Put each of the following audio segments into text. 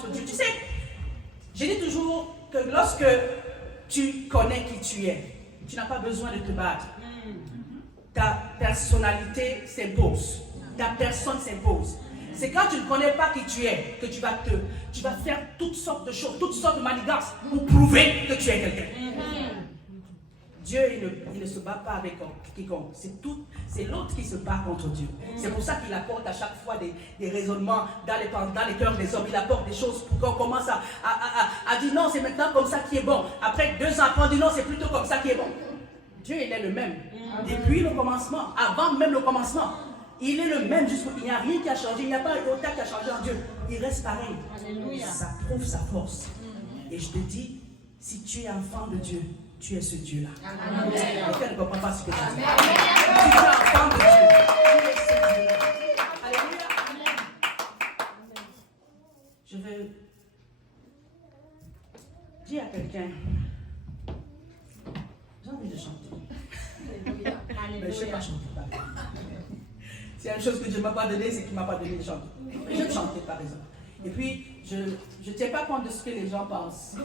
contre Dieu. Tu sais, je dis toujours que lorsque tu connais qui tu es, tu n'as pas besoin de te battre. Ta personnalité s'impose. Ta personne s'impose. C'est quand tu ne connais pas qui tu es que tu vas faire toutes sortes de choses, toutes sortes de manigances pour prouver que tu es quelqu'un. Dieu, il ne se bat pas avec quiconque. C'est l'autre qui se bat contre Dieu. C'est pour ça qu'il apporte à chaque fois des raisonnements dans les cœurs des hommes. Il apporte des choses pour qu'on commence à dire non, c'est maintenant comme ça qui est bon. Après 2 ans, on dit non, c'est plutôt comme ça qui est bon. Dieu, il est le même. Depuis le commencement, avant même le commencement, il est le même. Il n'y a rien qui a changé. Il n'y a pas un iota qui a changé en Dieu. Il reste pareil. Alléluia. Ça prouve sa force. Et je te dis, si tu es enfant de Dieu, tu es ce Dieu-là. Quelqu'un ne comprend pas ce que tu dis. Si tu es enfant de Dieu, tu es ce Dieu-là. Alléluia. Je vais dire à quelqu'un, j'ai envie de chanter. Mais je ne sais pas chanter. S'il y a une chose que Dieu ne m'a pas donnée, c'est qu'il ne m'a pas donné de chanter. J'aime chanter par exemple. Et puis, je ne tiens pas compte de ce que les gens pensent.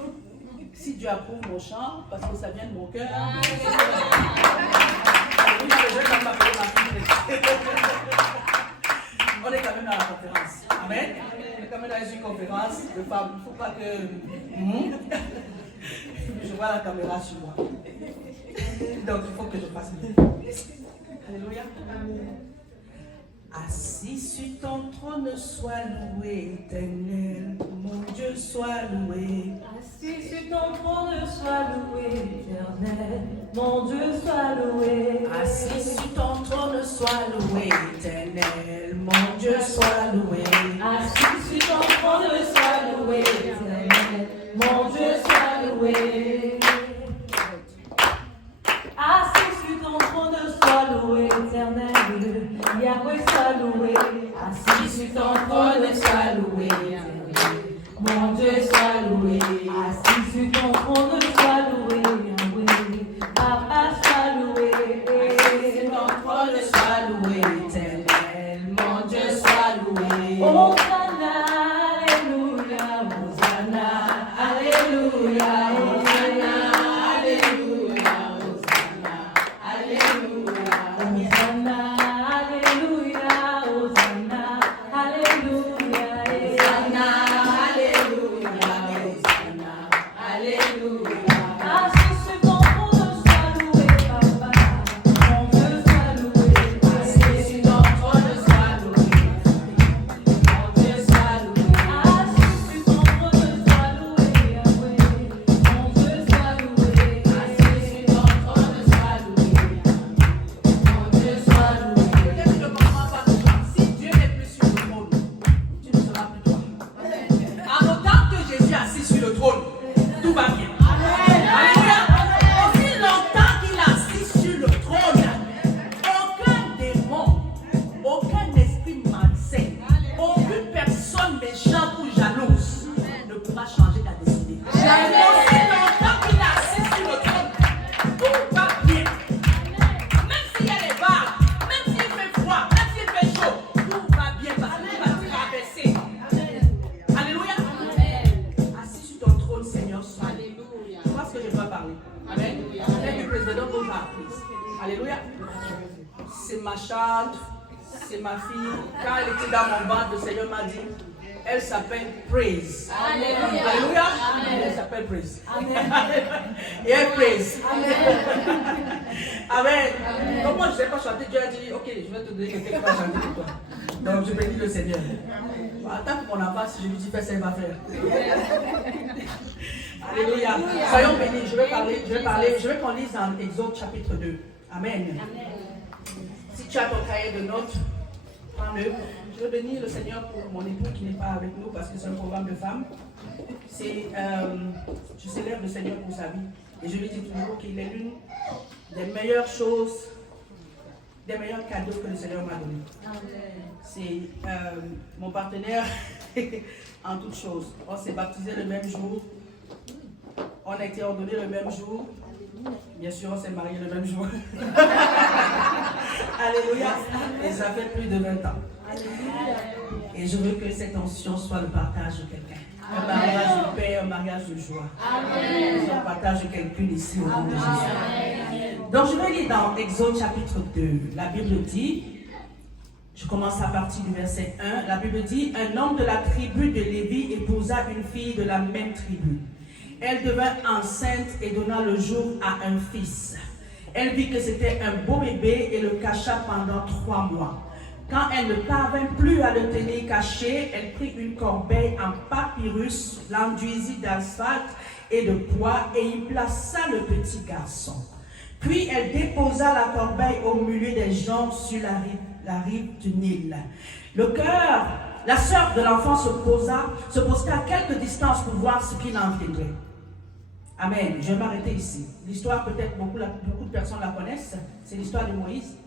Si Dieu approuve mon chant, parce que ça vient de mon cœur. On est quand même dans la conférence. Amen. On est quand même dans une conférence de femmes. Il ne faut pas que. Je vois la caméra sur moi. Donc il faut que je fasse bien. Alléluia. Assis sur ton trône, sois loué, éternel, mon Dieu, sois loué. Assis sur ton trône, sois loué, éternel, mon Dieu, sois loué. Assis sur ton trône, sois loué, éternel, mon Dieu, sois loué. Assis sur ton trône, sois loué, éternel, mon Dieu, sois loué. Assis sur ton trône, sois loué, éternel, Yahweh, sois loué. Assis sur ton trône, sois loué, mon Dieu, sois loué. Assis sur ton trône, sois loué, Yahweh. Papa, sois loué. Assis sur ton trône, sois loué, éternel, mon Dieu, sois loué. Hosanna, alléluia, Hosanna, alléluia, Hosanna, alléluia, Hosanna, alléluia, Hosanna, alléluia, Hosanna, alléluia, Hosanna, alléluia, Hosanna, alléluia. Assis sur ton trône, sois loué, Papa, mon Dieu, sois loué. Assis sur ton trône, sois loué, mon Dieu, sois loué. Assis sur ton trône, sois loué, Yahweh, mon Dieu, sois loué. Assis sur ton trône, sois loué, mon Dieu, sois loué. Peut-être que tu ne comprends pas tout ça. Si Dieu n'est plus sur le trône, tu ne seras plus toi. En autant que Jésus est assis sur le trône, tout va bien. Alléluia. Aussi longtemps qu'il est assis sur le trône, aucun démon, aucun esprit malsain, aucune personne méchante ou jalouse ne pourra changer ta destinée. Aussi longtemps qu'il est assis sur le trône, tout va bien. Même s'il y a des barres, même s'il fait froid, même s'il fait chaud, tout va bien parce que tu vas traverser. Alléluia. Assis sur ton trône, Seigneur, sois. Tu vois ce que je dois parler. Amen. Let me praise the Lord, go back, please. Alléluia. C'est ma chante, c'est ma fille. Quand elle était dans mon ventre, le Seigneur m'a dit, elle s'appelle Praise. Alléluia. Alléluia. Elle s'appelle Praise. Et elle praise. Amen. Donc moi je ne sais pas chanter, Dieu a dit, ok, je vais te donner quelqu'un qui va chanter pour toi. Donc je bénis le Seigneur. Attends pour mon enfant, si je lui dis fais ça, il va faire. Alléluia. Soyons bénis. Je vais qu'on lise dans Exode chapitre 2. Amen. Si tu as ton cahier de notes, prends-le. Je veux bénir le Seigneur pour mon époux qui n'est pas avec nous parce que c'est un programme de femmes. Je célèbre le Seigneur pour sa vie. Et je lui dis toujours qu'il est l'une des meilleures choses, des meilleurs cadeaux que le Seigneur m'a donné. C'est mon partenaire en toutes choses. On s'est baptisé le même jour. On a été ordonné le même jour. Bien sûr, on s'est marié le même jour. Alléluia. Et ça fait plus de 20 ans. Et je veux que cette onction soit le partage de quelqu'un. Un mariage de paix, un mariage de joie. On partage quelqu'un ici au nom de Jésus. Donc je vais lire dans Exode chapitre 2. La Bible dit, je commence à partir du verset 1. La Bible dit, un homme de la tribu de Lévi épousa une fille de la même tribu. Elle devint enceinte et donna le jour à un fils. Elle vit que c'était un beau bébé et le cacha pendant 3 mois. Quand elle ne parvint plus à le tenir caché, elle prit une corbeille en papyrus, l'enduisit d'asphalte et de bois et y plaça le petit garçon. Puis elle déposa la corbeille au milieu des gens sur la rive du Nil. La sœur de l'enfant se posta à quelque distance pour voir ce qu'il engendrait. Amen. Je vais m'arrêter ici. L'histoire, peut-être beaucoup de personnes la connaissent. C'est l'histoire de Moïse.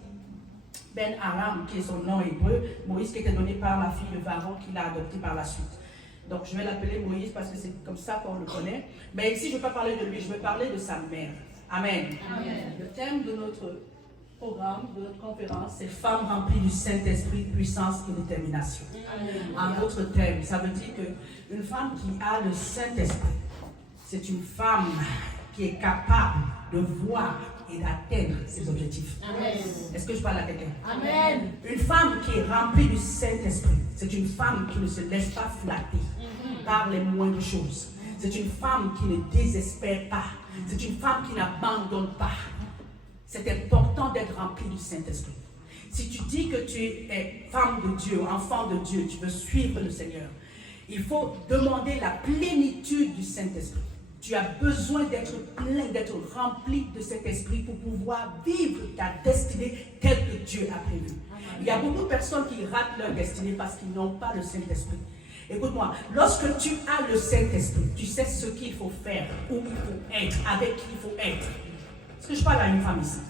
Ben Aram, qui est son nom hébreu. Moïse qui était donné par la fille de Pharaon, qui l'a adopté par la suite. Donc je vais l'appeler Moïse parce que c'est comme ça qu'on le connaît. Mais ici, je ne vais pas parler de lui, je vais parler de sa mère. Amen. Amen. Le thème de notre programme, de notre conférence, c'est Femmes remplies du Saint-Esprit, puissance et détermination. Un autre thème, ça veut dire qu'une femme qui a le Saint-Esprit, c'est une femme qui est capable de voir et d'atteindre ses objectifs. Amen. Est-ce que je parle à quelqu'un? Amen. Une femme qui est remplie du Saint-Esprit, c'est une femme qui ne se laisse pas flatter par les moindres choses. C'est une femme qui ne désespère pas. C'est une femme qui n'abandonne pas. C'est important d'être remplie du Saint-Esprit. Si tu dis que tu es femme de Dieu, enfant de Dieu, tu veux suivre le Seigneur, il faut demander la plénitude du Saint-Esprit. Tu as besoin d'être plein, d'être rempli de cet esprit pour pouvoir vivre ta destinée telle que Dieu a prévu. Il y a beaucoup de personnes qui ratent leur destinée parce qu'ils n'ont pas le Saint-Esprit. Écoute-moi, lorsque tu as le Saint-Esprit, tu sais ce qu'il faut faire, où il faut être, avec qui il faut être. Est-ce que je parle à une femme ici?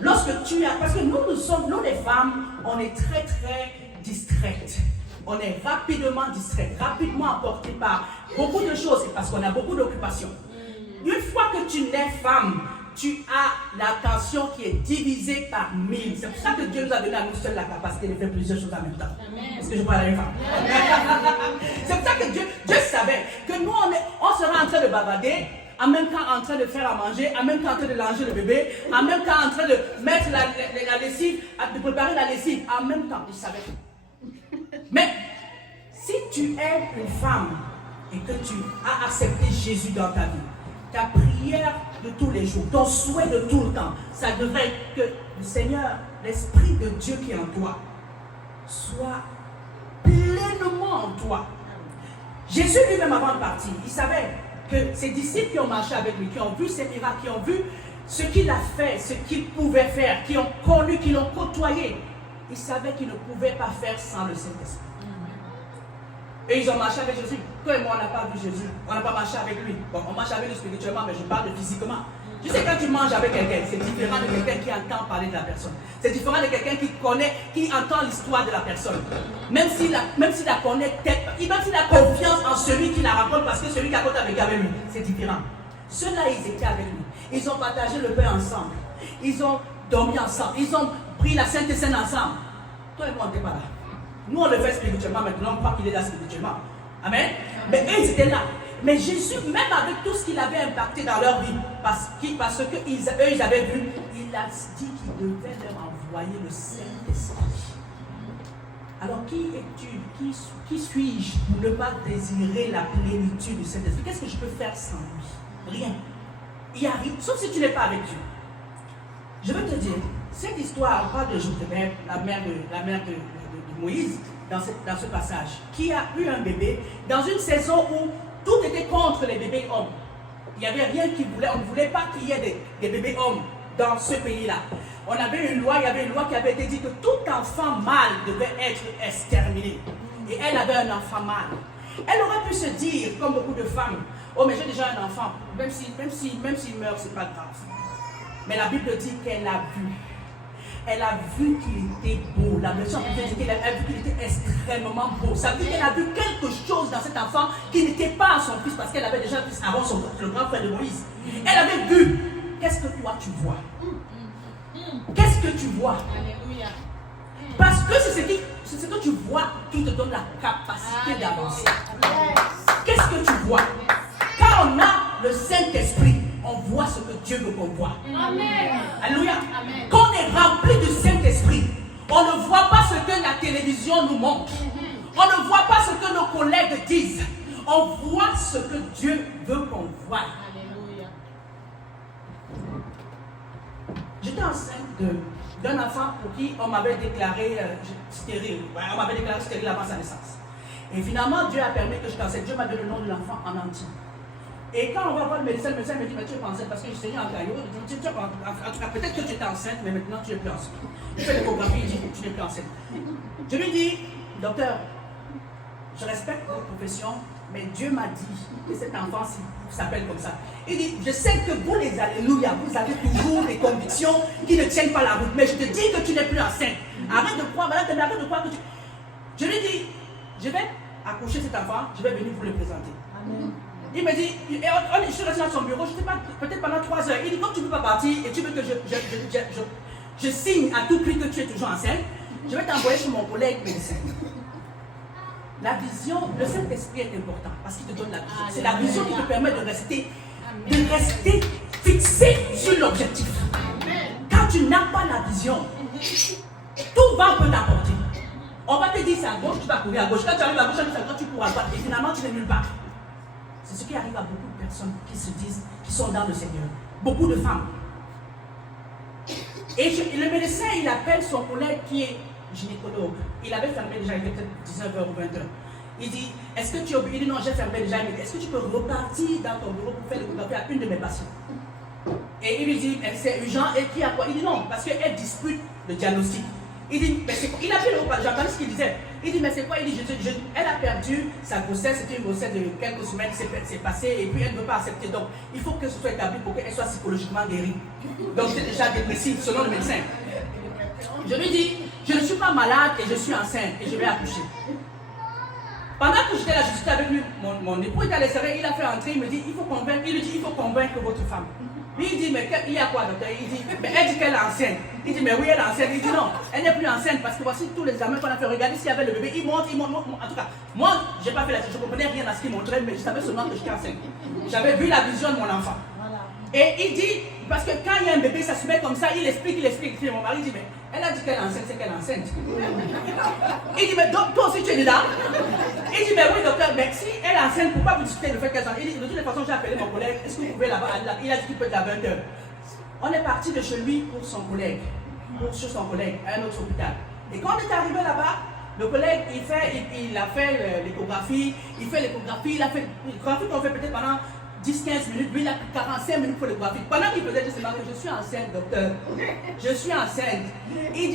Lorsque tu as, parce que nous les femmes, on est très très distraites. On est rapidement distraites, rapidement emportées par beaucoup de choses, parce qu'on a beaucoup d'occupations. Une fois que tu nais femme, tu as l'attention qui est divisée par 1000. C'est pour ça que Dieu nous a donné à nous seuls la capacité de faire plusieurs choses en même temps. Est-ce que je parle à une femme? C'est pour ça que Dieu savait que nous, on sera en train de bavarder, en même temps en train de faire à manger, en même temps en train de langer le bébé, en même temps en train de mettre la lessive, de préparer la lessive, en même temps. Il savait. Mais si tu es une femme et que tu as accepté Jésus dans ta vie, ta prière de tous les jours, ton souhait de tout le temps, ça devrait être que le Seigneur, l'Esprit de Dieu qui est en toi, soit pleinement en toi. Jésus lui-même avant de partir, il savait que ses disciples qui ont marché avec lui, qui ont vu ses miracles, qui ont vu ce qu'il a fait, ce qu'il pouvait faire, qui ont connu, qui l'ont côtoyé, ils savaient qu'ils ne pouvaient pas faire sans le Saint-Esprit. Et ils ont marché avec Jésus. Toi et moi, on n'a pas vu Jésus. On n'a pas marché avec lui. Bon, on marche avec lui spirituellement, mais je parle de physiquement. Tu sais, quand tu manges avec quelqu'un, c'est différent de quelqu'un qui entend parler de la personne. C'est différent de quelqu'un qui connaît, qui entend l'histoire de la personne. Même s'il la connaît, même s'il a confiance en celui qui la raconte, parce que celui qui raconte avec lui, c'est différent. Ceux-là, ils étaient avec lui. Ils ont partagé le pain ensemble. Ils ont dormi ensemble. Ils ont pris la Sainte Seine ensemble. Toi et moi, on n'était pas là. Nous, on le fait spirituellement, maintenant, on ne croit qu'il est là spirituellement. Amen. Mais eux, ils étaient là. Mais Jésus, même avec tout ce qu'il avait impacté dans leur vie, parce qu'eux, ils avaient vu, il a dit qu'il devait leur envoyer le Saint-Esprit. Alors, qui es-tu? Qui suis-je pour ne pas désirer la plénitude du Saint-Esprit? Qu'est-ce que je peux faire sans lui? Rien. Il y a rien, sauf si tu n'es pas avec Dieu. Je veux te dire, cette histoire parle de Jochebed, la mère de Moïse, dans ce passage, qui a eu un bébé dans une saison où tout était contre les bébés hommes. Il n'y avait rien qui voulait, on ne voulait pas qu'il y ait des bébés hommes dans ce pays-là. On avait une loi, il y avait une loi qui avait été dit que tout enfant mâle devait être exterminé. Et elle avait un enfant mâle. Elle aurait pu se dire, comme beaucoup de femmes, oh mais j'ai déjà un enfant, même s'il meurt, c'est pas grave. Mais la Bible dit qu'elle a vu. Elle a vu qu'il était beau. La version dit qu'elle a vu qu'il était extrêmement beau. Ça veut dire qu'elle a vu quelque chose dans cet enfant qui n'était pas son fils, parce qu'elle avait déjà un fils avant le grand frère de Moïse. Elle avait vu. Qu'est-ce que toi tu vois? Qu'est-ce que tu vois? Parce que c'est ce que tu vois qui te donne la capacité d'avancer. Qu'est-ce que tu vois? Quand on a le Saint-Esprit, on voit ce que Dieu veut qu'on voit. Amen. Alléluia. Amen. Quand on est rempli du Saint-Esprit, on ne voit pas ce que la télévision nous montre. On ne voit pas ce que nos collègues disent. On voit ce que Dieu veut qu'on voie. Alléluia. J'étais enceinte d'un enfant pour qui on m'avait déclaré stérile. Ouais, on m'avait déclaré stérile avant sa naissance. Et finalement, Dieu a permis que je t'enseigne. Dieu m'a donné le nom de l'enfant en entier. Et quand on va voir le médecin me dit, mais tu es pas enceinte parce que je suis en caillot. En tout cas, peut-être que tu étais enceinte, mais maintenant tu n'es plus enceinte. Il fait l'échographie, il dit, tu n'es plus enceinte. Je lui dis, docteur, je respecte votre profession, mais Dieu m'a dit que cet enfant s'appelle comme ça. Il dit, je sais que vous les alléluia, vous avez toujours des convictions qui ne tiennent pas la route, mais je te dis que tu n'es plus enceinte. Arrête de croire, arrête de croire que tu... Je lui dis, je vais accoucher cet enfant, je vais venir vous le présenter. Amen. Il me dit, je suis resté dans son bureau, je ne sais pas, peut-être pendant 3 heures. Il dit, comme tu ne veux pas partir et tu veux que je signe à tout prix que tu es toujours enceinte, je vais t'envoyer chez mon collègue médecin. La vision, le Saint-Esprit est important parce qu'il te donne la vision. C'est la vision qui te permet de rester fixé sur l'objectif. Quand tu n'as pas la vision, tout va peut t'apporter. On va te dire c'est à gauche, tu vas courir à gauche. Quand tu arrives à gauche, c'est à droite, tu cours à droite. Et finalement, tu n'es nulle part. C'est ce qui arrive à beaucoup de personnes qui se disent, qui sont dans le Seigneur. Beaucoup de femmes. Et le médecin, il appelle son collègue qui est gynécologue. Il avait fermé déjà, il était peut-être 19h ou 20h. Il dit, est-ce que tu es obligé? Il dit, non, j'ai fermé déjà. Il dit, est-ce que tu peux repartir dans ton bureau pour faire l'échographie à une de mes patients? Et il lui dit, c'est urgent. Et qui a quoi? Il dit, non, parce qu'elle dispute le diagnostic. Il dit, mais c'est quoi? Il a pris le haut-parleur, j'ai entendu ce qu'il disait. Il dit, mais c'est quoi? Il dit, elle a perdu sa grossesse, c'était une grossesse de quelques semaines, c'est passé, et puis elle ne veut pas accepter. Donc, il faut que ce soit établi pour qu'elle soit psychologiquement guérie. Donc, c'est déjà dépressif, selon le médecin. Je lui dis, je ne suis pas malade et je suis enceinte et je vais accoucher. Pendant que j'étais là, je discutais avec lui, mon époux était à l'extérieur, il a fait entrer, il me dit, il lui dit, il faut convaincre votre femme. Lui, il dit, mais il y a quoi, docteur? Il dit, mais elle dit qu'elle est enceinte. Il dit, mais oui, elle est enceinte. Il dit, non, elle n'est plus enceinte parce que voici tous les examens qu'on a fait. Regardez s'il y avait le bébé. Il monte. En tout cas, moi, je n'ai pas fait la tête, je ne comprenais rien à ce qu'il montrait, mais je savais seulement que j'étais enceinte. J'avais vu la vision de mon enfant. Voilà. Et il dit, parce que quand il y a un bébé, ça se met comme ça, il explique. Et mon mari dit, mais elle a dit qu'elle est enceinte, c'est qu'elle est enceinte. Il dit, mais toi aussi tu es là? Il dit, mais oui, docteur, mais si elle est enceinte, pourquoi vous discutez le fait qu'elle est enceinte? Il dit, de toutes les façons, j'ai appelé mon collègue, est-ce que vous pouvez là-bas? Il a dit qu'il peut être à 20h. On est parti de chez lui pour son collègue, chez son collègue, à un autre hôpital. Et quand on est arrivé là-bas, le collègue, il a fait l'échographie, il a fait l'échographie qu'on fait peut-être pendant 10-15 minutes, lui il a pris 45 minutes pour l'échographie. Pendant qu'il faisait, je sais pas que je suis enceinte, docteur. Je suis enceinte. Il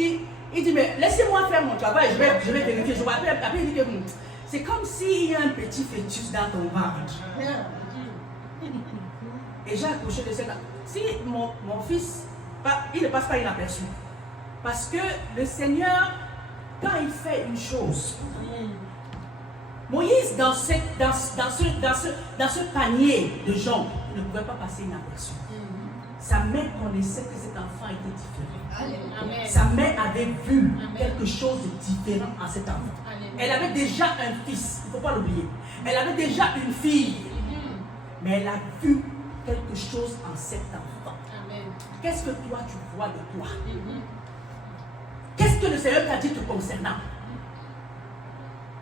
dit, mais laissez-moi faire mon travail, je vais vérifier. Je vous rappelle, après il dit que c'est comme s'il y a un petit fœtus dans ton ventre. Et j'ai accouché de cette. Si mon fils, il ne passe pas inaperçu. Parce que le Seigneur, quand il fait une chose, Moïse, dans ce panier de gens, il ne pouvait pas passer inaperçu. Sa mère connaissait que cet enfant était différent. Amen. Sa mère avait vu quelque chose de différent en cet enfant. Amen. Elle avait déjà un fils, il ne faut pas l'oublier. Elle avait déjà une fille. Mais elle a vu quelque chose en cet enfant. Qu'est-ce que toi tu vois de toi? Qu'est-ce que le Seigneur t'a dit te concernant?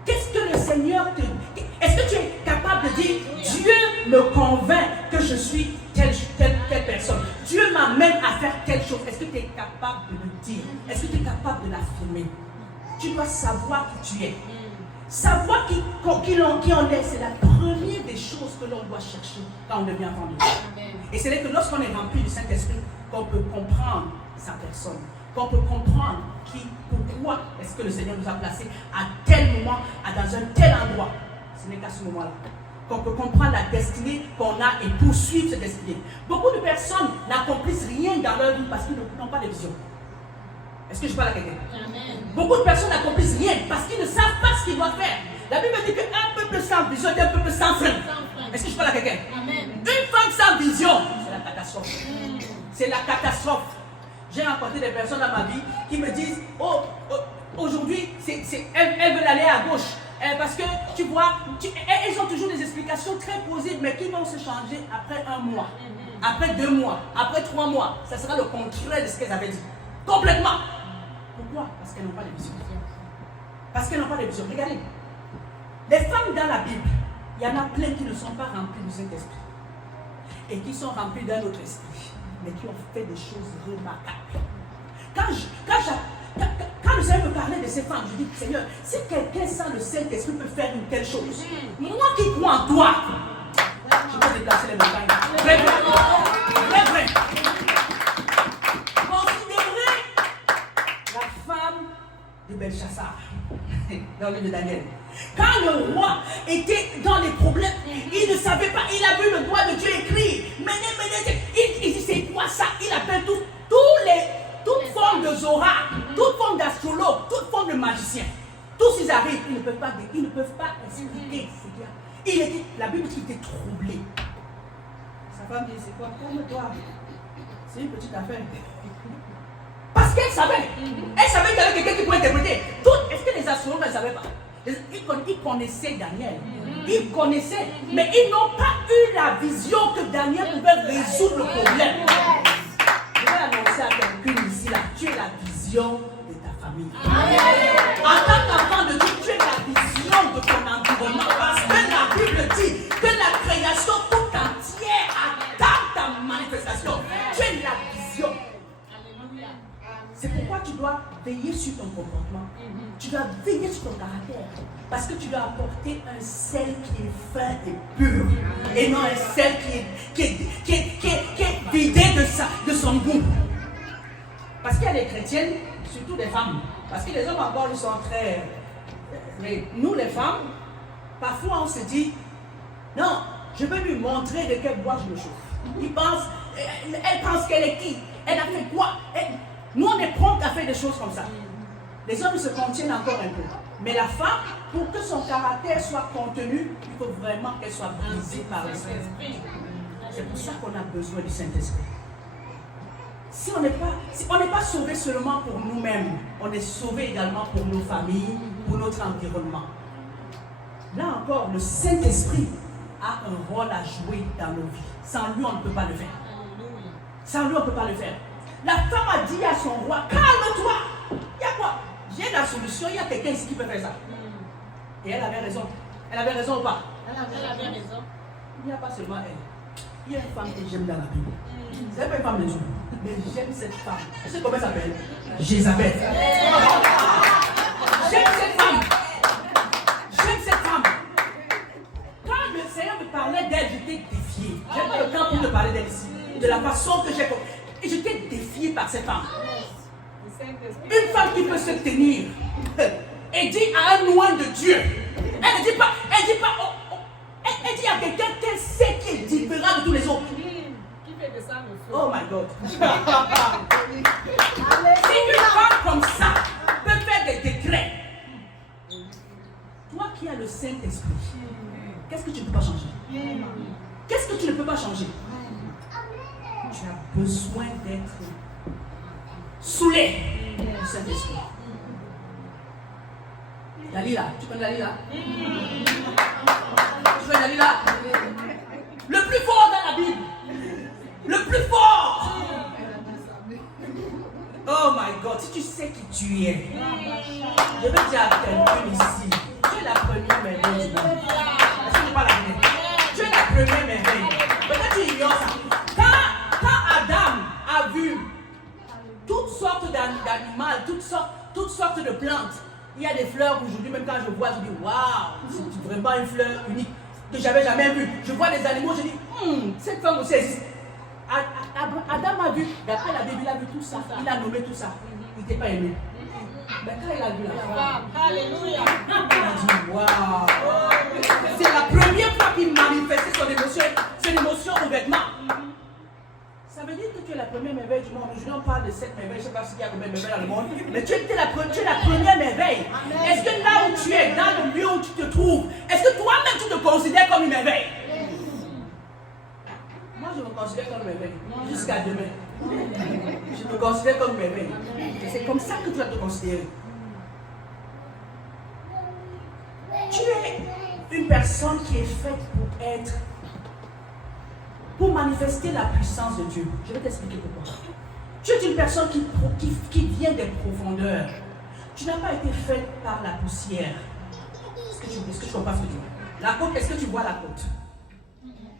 Qu'est-ce que le Seigneur te dit? Est-ce que tu es capable de dire, Dieu me convainc que je suis telle personne. Dieu m'amène à faire telle chose. Est-ce que tu es capable de le dire? Est-ce que tu es capable de l'affirmer? Tu dois savoir qui tu es. Savoir qui on est, c'est la première des choses que l'on doit chercher quand on devient enfant de Dieu. Et c'est là que lorsqu'on est rempli du Saint-Esprit, qu'on peut comprendre sa personne, qu'on peut comprendre pourquoi est-ce que le Seigneur nous a placés à tel moment, dans un tel endroit. Ce n'est qu'à ce moment-là qu'on peut comprendre la destinée qu'on a et poursuivre cette destinée. Beaucoup de personnes n'accomplissent rien dans leur vie parce qu'ils n'ont pas de vision. Est-ce que je parle à quelqu'un? Beaucoup de personnes n'accomplissent rien parce qu'ils ne savent pas ce qu'ils doivent faire. La Bible dit qu'un peuple sans vision est un peuple sans frein. Est-ce que je parle à quelqu'un? Une femme sans vision, c'est la catastrophe. C'est la catastrophe. J'ai rencontré des personnes dans ma vie qui me disent, oh aujourd'hui, elle veut aller à gauche. Parce que tu vois, elles ont toujours des explications très plausibles, mais qui vont se changer après 1 mois, après 2 mois, après 3 mois. Ça sera le contraire de ce qu'elles avaient dit. Complètement. Pourquoi? Parce qu'elles n'ont pas de vision. Parce qu'elles n'ont pas de vision. Regardez. Les femmes dans la Bible, il y en a plein qui ne sont pas remplies du Saint-Esprit. Et qui sont remplies d'un autre esprit. Mais qui ont fait des choses remarquables. Quand le Seigneur me parlait de ces femmes, je dis, Seigneur, si quelqu'un sans le Saint-Esprit peut faire une telle chose, moi qui crois en toi, je peux déplacer les montagnes. Vrai, vrai. Vrai, vrai. Considérez la femme de Belchassar, dans le livre de Daniel. Quand le roi était dans les problèmes, il ne savait pas, il a vu le doigt de Dieu écrit. Il dit, c'est quoi ça? Il appelle toute forme de Zora, toute forme d'astrologue, toute forme de magicien. Tous ils arrivent, ils ne peuvent pas expliquer. La Bible dit qu'il était troublé. Sa femme dit, c'est quoi? Calme-toi. C'est une petite affaire. Parce qu'elle savait. Elle savait qu'il y avait quelqu'un qui pouvait interpréter. Est-ce que les astrologues ne savaient pas? Ils connaissaient Daniel. Ils connaissaient. Mais ils n'ont pas eu la vision que Daniel pouvait résoudre le problème. Je vais annoncer à quelqu'un ici, là, tu es la vision de ta famille. En tant qu'enfant de Dieu, tu es la vision de ton environnement. Parce que la Bible dit que la création tout entière attend ta manifestation. Tu es la vision. C'est pourquoi tu dois veiller sur ton comportement. Tu dois veiller sur ton caractère. Parce que tu dois apporter un sel qui est fin et pur. Et non un sel qui est vidé de son goût. Parce qu'il y a des chrétiennes, surtout des femmes. Parce que les hommes encore, ils sont très... Mais nous les femmes, parfois on se dit, non, je veux lui montrer de quel bois je me chauffe. Elle pense qu'elle est qui? Elle a fait quoi? Nous on est promptes à faire des choses comme ça. Les hommes se contiennent encore un peu. Mais la femme, pour que son caractère soit contenu, il faut vraiment qu'elle soit brisée par le Saint-Esprit. C'est pour ça qu'on a besoin du Saint-Esprit. Si on n'est pas sauvé seulement pour nous-mêmes, on est sauvé également pour nos familles, pour notre environnement. Là encore, le Saint-Esprit a un rôle à jouer dans nos vies. Sans lui, on ne peut pas le faire. Sans lui, on ne peut pas le faire. La femme a dit à son roi, calme-toi. Il y a quoi? J'ai la solution, il y a quelqu'un ici qui peut faire ça. Et elle avait raison. Elle avait raison ou pas? Elle avait raison. Il n'y a pas seulement elle. Il y a une femme que j'aime dans la Bible. C'est pas une femme de Dieu. Mais j'aime cette femme. Tu sais comment elle s'appelle? Jézabel. J'aime cette femme. J'aime cette femme. Quand le Seigneur me parlait d'elle, j'étais défié. J'ai pas le temps pour te parler d'elle ici. De la façon que j'ai compris. Et j'étais défié par cette femme. Une femme qui peut se tenir et dit à un loin de Dieu. Elle ne dit pas, elle dit à quelqu'un qu'elle sait qui est différent de tous les autres. Qui fait de ça le feu? Oh my God. Si une femme comme ça peut faire des décrets, toi qui as le Saint-Esprit, qu'est-ce que tu ne peux pas changer? Qu'est-ce que tu ne peux pas changer? Tu as besoin d'être saoulé du Saint-Esprit. Dalila, tu connais Dalila? Tu connais Dalila? Le plus fort dans la Bible. Le plus fort. Oh my God, si tu sais qui tu es, je veux dire à quelqu'un ici, tu es la première merveille du monde. Est-ce que tu n'es pas la vérité? Tu es la première merveille. Peut-être tu ignores ça. Quand Adam a vu toutes sortes d'animaux, toutes sortes de plantes, il y a des fleurs aujourd'hui, même quand je vois, je dis waouh, c'est vraiment une fleur unique que j'avais jamais vue. Je vois des animaux, je dis cette femme aussi existe. Adam a vu, d'après la Bible, il a vu tout ça, il a nommé tout ça. Il n'était pas aimé. Mais quand il a vu la femme, Alléluia. il a dit waouh. C'est la première fois qu'il manifestait son émotion au vêtement. Ça veut dire que tu es la première merveille du monde. Aujourd'hui, on parle de cette merveille. Je ne sais pas s'il y a combien de merveilles dans le monde. Mais tu es la première merveille. Est-ce que là où tu es, dans le lieu où tu te trouves, est-ce que toi-même tu te considères comme une merveille? Moi, je me considère comme une merveille. Jusqu'à demain. Je me considère comme une merveille. Et c'est comme ça que tu dois te considérer. Tu es une personne qui est faite pour manifester la puissance de Dieu. Je vais t'expliquer pourquoi. Tu es une personne qui vient des profondeurs. Tu n'as pas été faite par la poussière. Est-ce que tu comprends ce que je dis? La côte, est-ce que tu vois la côte?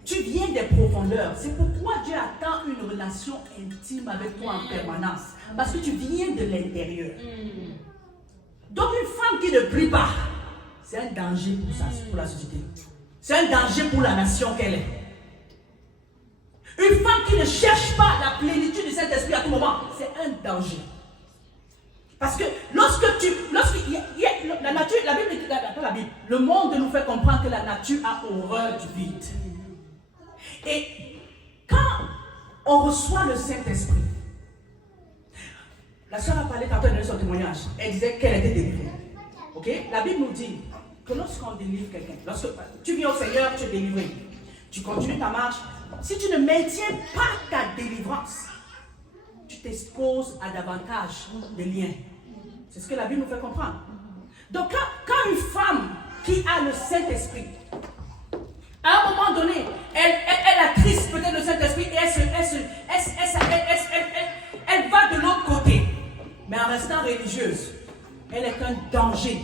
Tu viens des profondeurs. C'est pourquoi Dieu attend une relation intime avec toi en permanence. Parce que tu viens de l'intérieur. Donc une femme qui ne prie pas, c'est un danger pour la société. C'est un danger pour la nation qu'elle est. Une femme qui ne cherche pas la plénitude du Saint-Esprit à tout moment, c'est un danger. Parce que la nature, la Bible, pas la Bible, le monde nous fait comprendre que la nature a horreur du vide. Et quand on reçoit le Saint-Esprit, la soeur a parlé tantôt de son témoignage, elle disait qu'elle était délivrée. Ok? La Bible nous dit que lorsqu'on délivre quelqu'un, lorsque tu viens au Seigneur, tu es délivré. Tu continues ta marche. Si tu ne maintiens pas ta délivrance, tu t'exposes à davantage de liens. C'est ce que la Bible nous fait comprendre. Donc quand une femme qui a le Saint-Esprit, à un moment donné, elle attriste peut-être le Saint-Esprit et elle va de l'autre côté. Mais en restant religieuse, elle est un danger.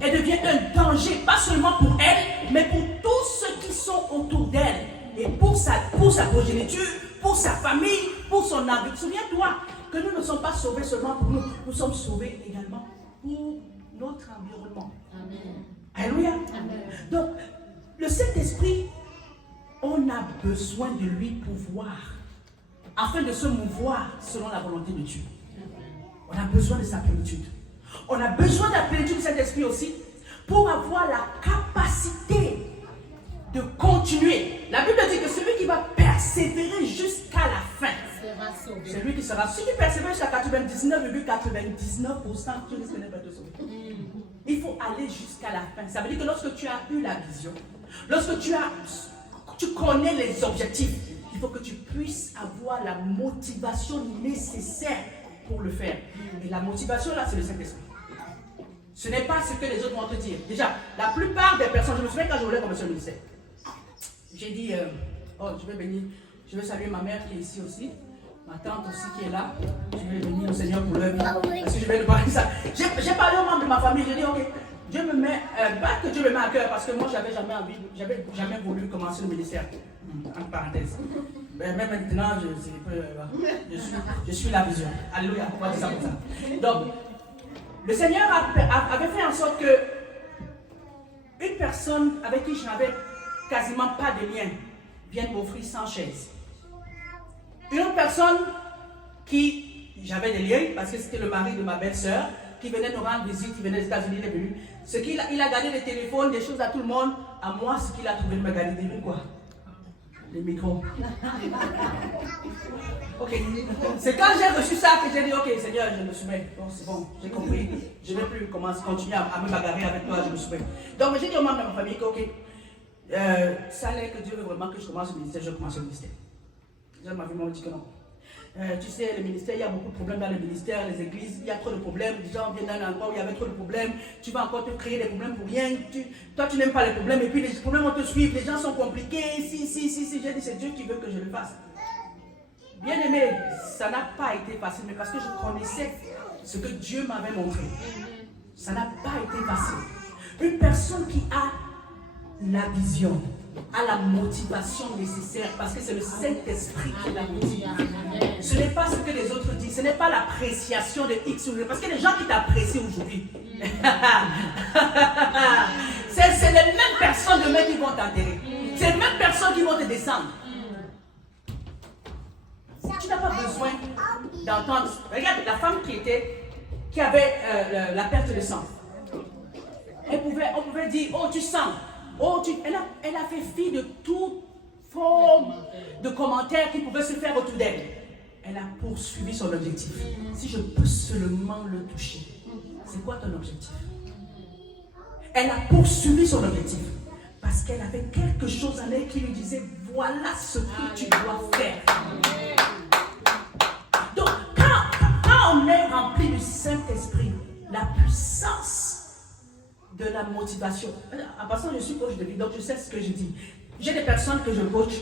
Elle devient un danger, pas seulement pour elle, mais pour tous ceux qui sont autour d'elle. Et pour sa progéniture, pour sa famille, pour son âme. Souviens-toi que nous ne sommes pas sauvés seulement pour nous, nous sommes sauvés également pour notre environnement. Amen. Alléluia. Amen. Donc, le Saint-Esprit, on a besoin de lui pour voir, afin de se mouvoir selon la volonté de Dieu. On a besoin de sa plénitude. On a besoin de la plénitude du Saint-Esprit aussi pour avoir la capacité de continuer. La Bible dit que celui qui va persévérer jusqu'à la fin, c'est lui qui sera. Si tu persévères jusqu'à 99,99%, tu risques de ne pas te sauver. Il faut aller jusqu'à la fin. Ça veut dire que lorsque tu as eu la vision, lorsque tu connais les objectifs, il faut que tu puisses avoir la motivation nécessaire pour le faire. Et la motivation là, c'est le Saint-Esprit. Ce n'est pas ce que les autres vont te dire. Déjà, la plupart des personnes, je me souviens quand je voulais commencer le ministère, j'ai dit, je vais bénir, je vais saluer ma mère qui est ici aussi, ma tante aussi qui est là, je vais bénir au Seigneur pour leur vie, parce que je vais lui parler ça. J'ai parlé aux membres de ma famille, j'ai dit, ok, Dieu me met, pas que Dieu me met à cœur, parce que moi j'avais jamais voulu commencer le ministère, entre parenthèses. Mais même maintenant, je suis la vision. Alléluia, on va dire ça comme ça. Donc, le Seigneur avait fait en sorte que une personne avec qui je n'avais quasiment pas de lien vienne m'offrir 100 chaises. Une autre personne qui, j'avais des liens, parce que c'était le mari de ma belle-sœur, qui venait nous rendre visite, il venait des États-Unis, il est venu. Il a gardé les téléphones, des choses à tout le monde. À moi, ce qu'il a trouvé de me garder, des quoi? Les micros. Ok. C'est quand j'ai reçu ça que j'ai dit, ok Seigneur, je me soumets. Bon, c'est bon, j'ai compris. Je ne vais plus continuer à me bagarrer avec toi, je me soumets. Donc j'ai dit aux membres de ma famille que, ok, ça allait que Dieu veut vraiment que je commence le ministère, je commence le ministère. Les gens m'ont dit que non. Tu sais, le ministère, il y a beaucoup de problèmes dans le ministère, les églises, il y a trop de problèmes. Les gens viennent dans un endroit où il y avait trop de problèmes. Tu vas encore te créer des problèmes pour rien. Toi, tu n'aimes pas les problèmes et puis les problèmes vont te suivre. Les gens sont compliqués. Si. J'ai dit, c'est Dieu qui veut que je le fasse. Bien aimé, ça n'a pas été facile, mais parce que je connaissais ce que Dieu m'avait montré. Ça n'a pas été facile. Une personne qui a la vision, a la motivation nécessaire, parce que c'est le Saint-Esprit qui la motive. Ce n'est pas ce que les autres disent, ce n'est pas l'appréciation de X ou Y, parce que les gens qui t'apprécient aujourd'hui, c'est les mêmes personnes demain qui vont t'enterrer. C'est les mêmes personnes qui vont te descendre. Tu n'as pas besoin d'entendre. Regarde la femme qui avait la perte de sang. On pouvait dire, oh tu sens. Elle a fait fi de toute forme de commentaires qui pouvaient se faire autour d'elle. Elle a poursuivi son objectif. Si je peux seulement le toucher, c'est quoi ton objectif? Elle a poursuivi son objectif parce qu'elle avait quelque chose en elle qui lui disait, voilà ce que tu dois faire. Donc, quand on est rempli du Saint-Esprit, la puissance de la motivation. En passant, je suis coach de vie, donc je sais ce que je dis. J'ai des personnes que je coach,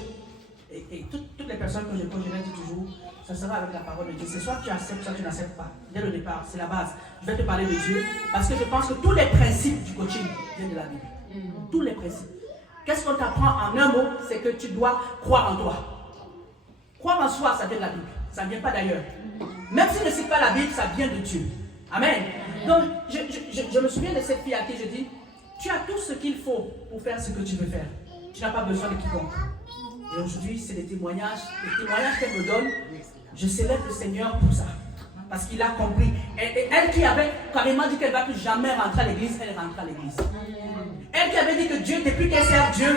et toutes les personnes que je coach, je leur dis toujours, ça sera avec la parole de Dieu. C'est soit tu acceptes, soit tu n'acceptes pas. Dès le départ, c'est la base. Je vais te parler de Dieu, parce que je pense que tous les principes du coaching viennent de la Bible. Tous les principes. Qu'est-ce qu'on t'apprend en un mot? C'est que tu dois croire en toi. Croire en soi, ça vient de la Bible. Ça ne vient pas d'ailleurs. Même si ne cite pas la Bible, ça vient de Dieu. Amen. Donc, je me souviens de cette fille à qui je dis, tu as tout ce qu'il faut pour faire ce que tu veux faire. Tu n'as pas besoin de quiconque. Et aujourd'hui, c'est les témoignages qu'elle me donne. Je célèbre le Seigneur pour ça. Parce qu'il a compris. Et elle qui avait carrément dit qu'elle ne va plus jamais rentrer à l'église, elle rentre à l'église. Elle qui avait dit que Dieu, depuis qu'elle sert Dieu,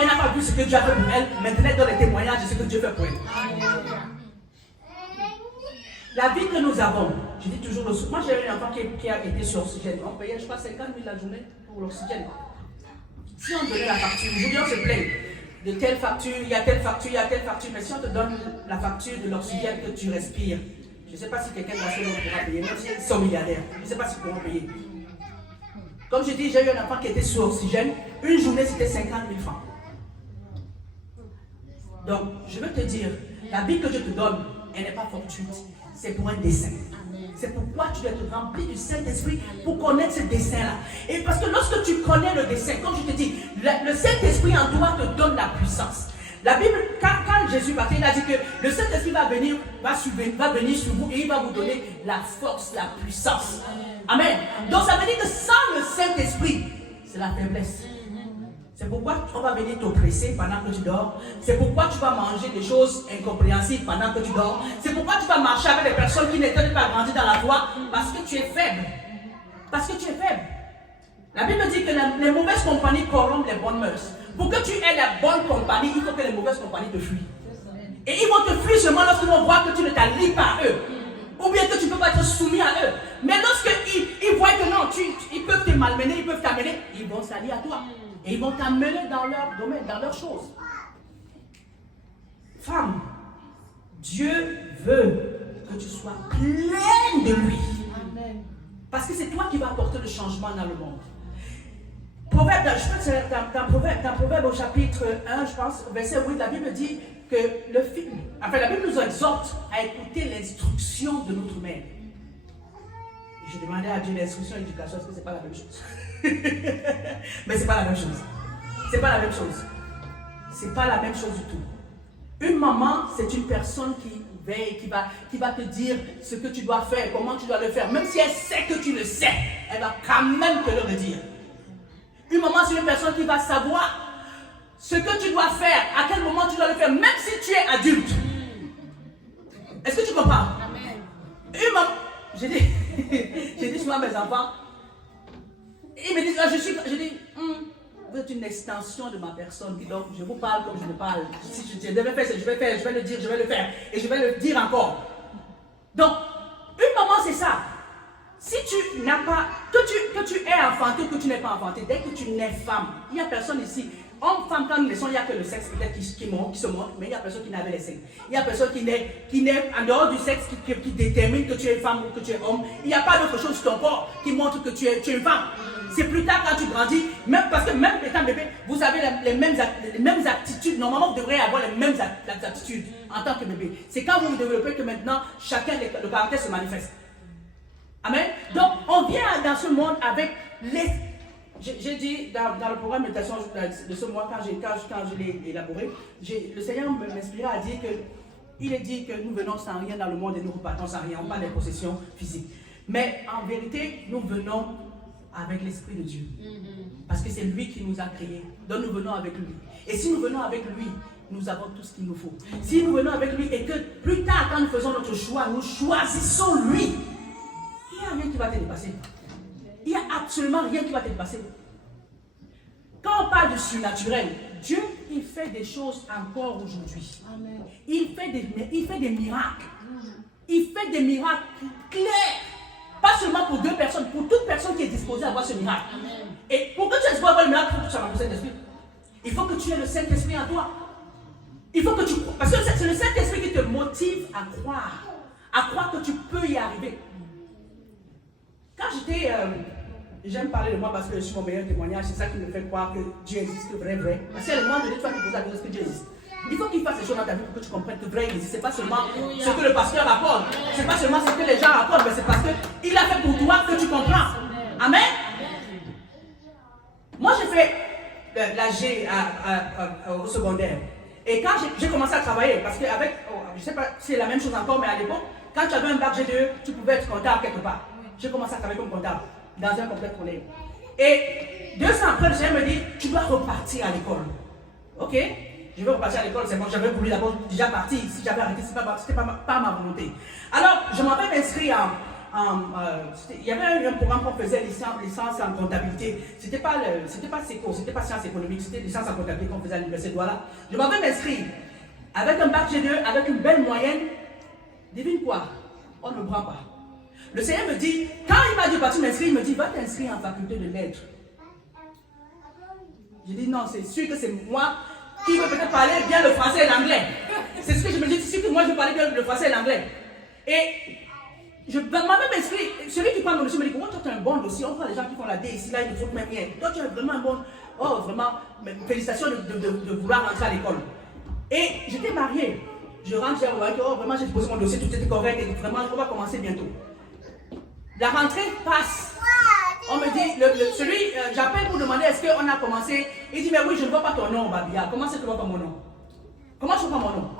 elle n'a pas vu ce que Dieu a fait pour elle. Maintenant, elle donne les témoignages de ce que Dieu fait pour elle. La vie que nous avons, je dis toujours, moi j'ai un enfant qui a été sur oxygène. On payait, je crois, 50 000 la journée pour l'oxygène. Si on donnait la facture, aujourd'hui on se plaint de telle facture, il y a telle facture, il y a telle facture, mais si on te donne la facture de l'oxygène que tu respires, je ne sais pas si quelqu'un dans ce monde pourra payer, même s'ils sont milliardaires, je ne sais pas s'ils pourront payer. Comme je dis, j'ai eu un enfant qui était sous oxygène, une journée c'était 50 000 francs. Donc, je veux te dire, la vie que je te donne, elle n'est pas fortuite, c'est pour un dessein. C'est pourquoi tu dois te remplir du Saint-Esprit pour connaître ce dessein-là. Et parce que lorsque tu connais le dessein, comme je te dis, le Saint-Esprit en toi te donne la puissance. La Bible, quand Jésus partait, il a dit que le Saint-Esprit va venir sur vous et il va vous donner la force, la puissance. Amen. Donc ça veut dire que sans le Saint-Esprit, c'est la faiblesse. C'est pourquoi on va venir t'oppresser pendant que tu dors. C'est pourquoi tu vas manger des choses incompréhensibles pendant que tu dors. C'est pourquoi tu vas marcher avec des personnes qui n'étaient pas grandies dans la foi parce que tu es faible. Parce que tu es faible. La Bible dit que les mauvaises compagnies corrompent les bonnes mœurs. Pour que tu aies la bonne compagnie, il faut que les mauvaises compagnies te fuient. Et ils vont te fuir seulement lorsqu'ils vont voir que tu ne t'allies pas à eux. Ou bien que tu ne peux pas être soumis à eux. Mais lorsqu'ils voient que non, ils peuvent te malmener, ils peuvent t'amener, ils vont s'allier à toi. Et ils vont t'amener dans leur domaine, dans leurs choses. Femme, Dieu veut que tu sois pleine de lui. Amen. Parce que c'est toi qui vas apporter le changement dans le monde. Proverbe, dans Proverbe au chapitre 1, je pense, verset 8, la Bible dit que la Bible nous exhorte à écouter l'instruction de notre mère. Et je demandais à Dieu l'instruction et l'éducation, est-ce que ce n'est pas la même chose? Mais c'est pas la même chose. C'est pas la même chose. C'est pas la même chose du tout. Une maman, c'est une personne qui veille, qui va te dire ce que tu dois faire, comment tu dois le faire. Même si elle sait que tu le sais, elle va quand même te le redire. Une maman, c'est une personne qui va savoir ce que tu dois faire, à quel moment tu dois le faire, même si tu es adulte. Est-ce que tu comprends? Amen. Une maman, j'ai dit souvent à mes enfants, ils me disent, je dis, vous êtes une extension de ma personne, donc je vous parle comme je me parle. Si je devais faire, je vais le dire, je vais le faire, et je vais le dire encore. Donc, une maman, c'est ça. Si tu n'as pas, que tu es enfanté ou que tu n'es pas enfanté, dès que tu nais femme, il n'y a personne ici. Homme, femme, quand nous naissons, il n'y a que le sexe peut-être qui se montre, mais il n'y a personne qui n'avait les seins. Il n'y a personne qui naît en dehors du sexe qui détermine que tu es femme ou que tu es homme. Il n'y a pas d'autre chose sur ton corps qui montre que tu es une femme. C'est plus tard quand tu grandis, parce que même étant bébé, vous avez les mêmes aptitudes. Normalement, vous devrez avoir les mêmes aptitudes en tant que bébé. C'est quand vous vous développez que maintenant, chacun, le caractère se manifeste. Amen. Donc, on vient dans ce monde avec les... J'ai dit dans le programme de méditation de ce mois, quand je l'ai élaboré, le Seigneur m'inspira à dire que il est dit que nous venons sans rien dans le monde et nous repartons sans rien, on parle des possessions physiques. Mais en vérité, nous venons avec l'Esprit de Dieu. Parce que c'est lui qui nous a créés. Donc nous venons avec lui. Et si nous venons avec lui, nous avons tout ce qu'il nous faut. Si nous venons avec lui et que plus tard, quand nous faisons notre choix, nous choisissons lui, il n'y a rien qui va te dépasser. Il n'y a absolument rien qui va te dépasser. Quand on parle du surnaturel, Dieu, il fait des choses encore aujourd'hui. Amen. Il fait des miracles. Il fait des miracles clairs. Pas seulement pour deux personnes, pour toute personne qui est disposée à voir ce miracle. Amen. Et pour que tu aies disposé à voir le miracle, il faut que tu sois dans le Saint-Esprit. Il faut que tu aies le Saint-Esprit en toi. Il faut que tu crois. Parce que c'est le Saint-Esprit qui te motive à croire que tu peux y arriver. Quand j'étais J'aime parler de moi parce que je suis mon meilleur témoignage. C'est ça qui me fait croire que Dieu existe, vrai. Parce qu'il y a le moment donné, tu vas te poser la question, est-ce que Dieu existe? Il faut qu'il fasse des choses dans ta vie pour que tu comprennes que vrai il existe. Ce n'est pas seulement ce que le pasteur raconte. Ce n'est pas seulement ce que les gens racontent, mais c'est parce qu'il a fait pour toi que tu comprends. Amen. Moi, j'ai fait l'AG au secondaire. Et quand j'ai commencé à travailler, parce qu'avec, je ne sais pas si c'est la même chose encore, mais à l'époque, quand tu avais un bac G2, tu pouvais être comptable quelque part. J'ai commencé à travailler comme comptable dans un complexe scolaire. Et 2 ans après, le Seigneur me dit, tu dois repartir à l'école. Ok? Je vais repartir à l'école, c'est bon, j'avais voulu d'abord déjà partir. Si j'avais arrêté, ce n'était pas ma volonté. Alors, je m'en vais m'inscrire il y avait un programme qu'on faisait, licence en comptabilité. C'était pas SECO, c'était pas sciences économiques, c'était licence en comptabilité qu'on faisait à l'université de Douala. Je m'en vais m'inscrire avec un bac G2, avec une belle moyenne. Devine quoi? On ne me prend pas. Le Seigneur me dit, quand il m'a dit partir m'inscrire, il me dit, va t'inscrire en faculté de lettres. J'ai dit non, c'est sûr que c'est moi qui veux peut-être parler bien le français et l'anglais. C'est ce que je me dis, c'est sûr que moi je veux parler bien le français et l'anglais. Et je m'avais inscrit, celui qui prend mon dossier me dit, comment toi tu as un bon dossier, on prend les gens qui font la D ici, là, ils ne font même rien. Toi tu as vraiment un bon, oh vraiment, félicitations de vouloir rentrer à l'école. Et j'étais mariée. Je rentre, j'ai remarqué, oh vraiment j'ai posé mon dossier, tout était correct, et vraiment on va commencer bientôt. La rentrée passe. On me dit, j'appelle pour demander est-ce qu'on a commencé. Il dit, mais oui, je ne vois pas ton nom, Babia. Comment c'est que tu ne vois pas mon nom? Comment je ne vois pas mon nom?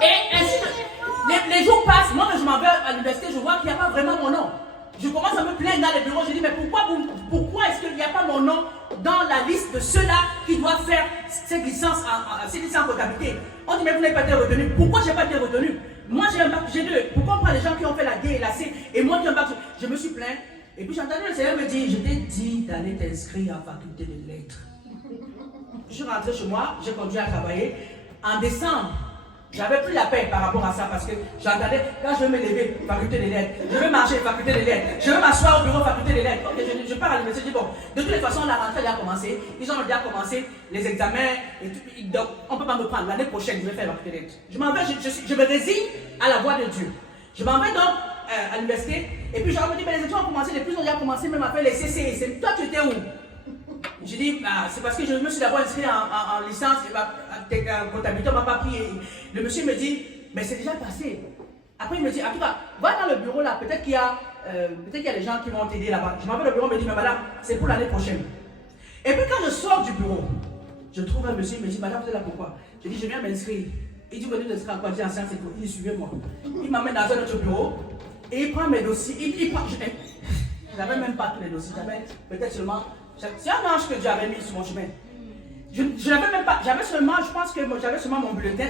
Et ainsi, les jours passent. Moi, je m'en vais à l'université, je vois qu'il n'y a pas vraiment mon nom. Je commence à me plaindre dans les bureaux. Je dis, mais pourquoi est-ce qu'il n'y a pas mon nom dans la liste de ceux-là qui doivent faire cette licence en comptabilité? On dit, mais vous n'avez pas été retenu. Pourquoi je n'ai pas été retenu? Moi, j'ai un bac G2. Pourquoi on prend les gens qui ont fait la D et la C? Et moi, qui ai un bac G2. Je me suis plaint. Et puis j'ai entendu le Seigneur me dire, je t'ai dit d'aller t'inscrire en faculté de lettres. Je suis rentré chez moi, j'ai continué à travailler. En décembre, j'avais plus la paix par rapport à ça parce que j'entendais, quand je vais me lever, faculté des lettres, je vais marcher, faculté des lettres, je vais m'asseoir au bureau, faculté des lettres. Ok, je pars à l'université, je dis bon, de toutes les façons, la rentrée a commencé, ils ont déjà commencé les examens, et tout, donc on ne peut pas me prendre. L'année prochaine, je vais faire faculté des lettres. Je m'en vais, je me résigne à la voix de Dieu. Je m'en vais donc à l'université, et puis je me dis, mais les études ont commencé, les plus ont déjà commencé même à faire les CCE. Toi, tu étais où? J'ai dit, c'est parce que je me suis d'abord inscrit en licence, en comptabilité, on m'a pas pris. Le monsieur me dit, mais c'est déjà passé. Après, il me dit, en tout cas, va dans le bureau là, peut-être qu'il y a des gens qui vont t'aider là-bas. Je m'en vais au bureau, il me dit, mais madame, c'est pour l'année prochaine. Et puis quand je sors du bureau, je trouve un monsieur, il me dit, madame, vous êtes là pourquoi? Je dis, je viens m'inscrire. Il dit, venez t'inscrire en quoi? Je dis, en sciences économiques. Il dit, suivez-moi. Il m'amène dans un autre bureau et il prend mes dossiers. Je n'avais même pas tous les dossiers, j'avais peut-être seulement. C'est un ange que Dieu avait mis sur mon chemin. Je n'avais même pas, j'avais seulement, je pense que j'avais seulement mon bulletin.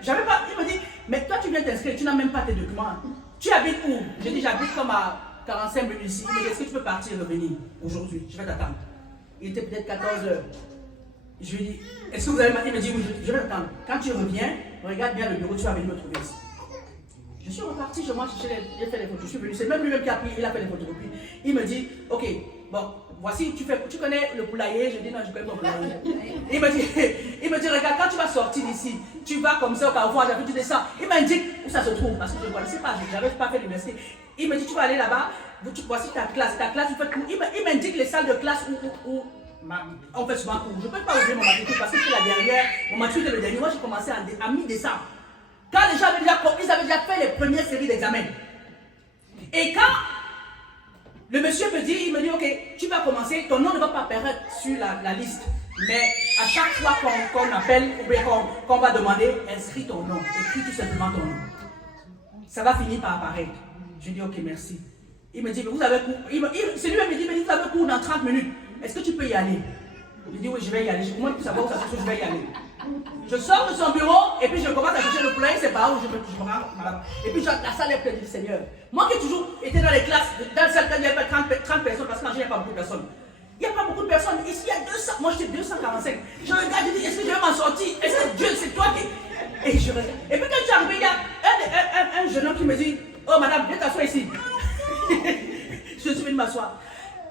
J'avais pas, il me dit, mais toi tu viens t'inscrire, tu n'as même pas tes documents. Tu habites où? J'ai dit, j'habite comme à 45 minutes ici. Il me dit, est-ce que tu peux partir et revenir aujourd'hui? Je vais t'attendre. Il était peut-être 14 heures. Je lui ai dit, est-ce que vous avez. Il me dit, oui, je vais t'attendre. Quand tu reviens, regarde bien le bureau, tu vas venir me trouver ici. Je suis reparti chez moi, j'ai fait les photos, je suis venu, c'est même lui-même qui a pris, il a fait les photocopies. Il me dit, ok, bon, voici, tu connais le poulailler? Je dis, non, je connais pas le poulailler. Il me dit, regarde, quand tu vas sortir d'ici, tu vas comme ça au Carrefour, tu descends. Il m'indique où ça se trouve, parce que je ne connaissais pas, je n'avais pas fait l'université. Il me dit, tu vas aller là-bas, voici ta classe, tu fais cours. Il m'indique les salles de classe où on fait souvent cours. Je ne peux pas ouvrir mon matricule parce que c'est la dernière, mon matricule est le dernier. Moi, j'ai commencé à mi-décembre. Quand les gens avaient déjà fait les premières séries d'examens. Et quand le monsieur me dit, il me dit, ok, tu vas commencer, ton nom ne va pas apparaître sur la liste. Mais à chaque fois qu'on appelle, ou bien qu'on va demander, inscris ton nom, écris tout simplement ton nom. Ça va finir par apparaître. Je dis, ok, merci. Il me dit, mais vous avez cours. C'est lui qui me dit, mais vous avez cours dans 30 minutes. Est-ce que tu peux y aller? Je dis, oui, je vais y aller. Moi, pour savoir où ça se trouve, je vais y aller. Je sors de son bureau et puis je commence à chercher le poulailler, c'est pas où je me rends, madame. Et puis la salle est pleine du Seigneur. Moi qui ai toujours été dans les classes, dans le salle, il n'y avait pas 30 personnes, parce qu'en général, il n'y a pas beaucoup de personnes. Il n'y a pas beaucoup de personnes. Ici, il y a 200. Moi, j'étais 245. Je regarde, je dis, est-ce que je vais m'en sortir? Est-ce que Dieu, c'est toi qui. Et je regarde. Et puis quand je suis arrivé, il y a un jeune homme qui me dit, oh madame, viens t'asseoir ici. Je suis venu m'asseoir.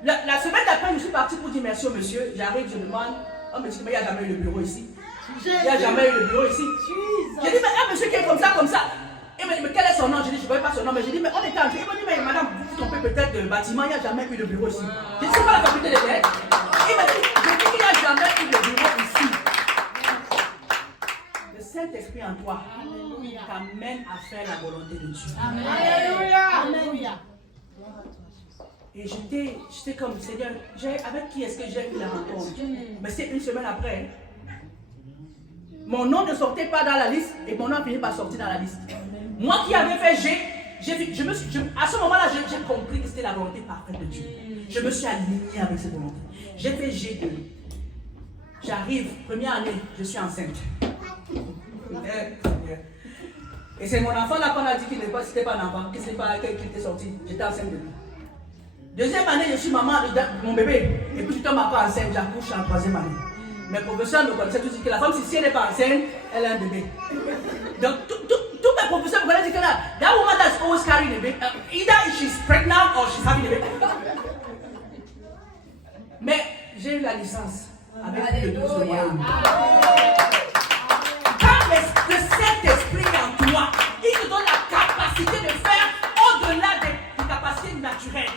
La semaine d'après, je suis parti pour dire merci au monsieur. J'arrive, je demande, oh monsieur, mais il n'y a jamais eu le bureau ici. Il n'y a jamais eu le bureau ici. J'ai dit, mais un monsieur qui est comme ça. Il me dit, mais quel est son nom? Je dis, je ne connais pas son nom. Mais j'ai dit, mais on était en train. Il me dit, mais madame, trompé peut-être de bâtiment, il n'y a jamais eu de bureau ici. Je ne sais pas la faculté des lettres. Il m'a dit, je dis qu'il n'y a jamais eu de bureau ici. Le Saint-Esprit en toi t'amène à faire la volonté de Dieu. Alléluia. Et j'étais comme, Seigneur, avec qui est-ce que j'ai eu la rencontre? Mais c'est une semaine après. Mon nom ne sortait pas dans la liste et mon nom a fini par sortir dans la liste. Moi qui avais fait G, à ce moment-là, j'ai compris que c'était la volonté parfaite de Dieu. Je me suis aligné avec cette volonté. J'ai fait G2. J'arrive, première année, je suis enceinte. Et c'est mon enfant là qu'on a dit qu'il n'était pas un enfant, qu'il était sorti. J'étais enceinte de lui. Deuxième année, je suis maman de mon bébé. Et puis je tombe encore enceinte, j'accouche en troisième année. Mes professeurs me connaissaient tous dit que la femme, si elle n'est pas enceinte, elle a un bébé. Donc tous mes professeurs me connaissaient que là, that woman that's always carrying a baby, either she's pregnant or she's having a baby. Mais j'ai eu la licence avec le 12 mois. Quand le Saint-Esprit est en toi, il te donne la capacité de faire au-delà des capacités naturelles.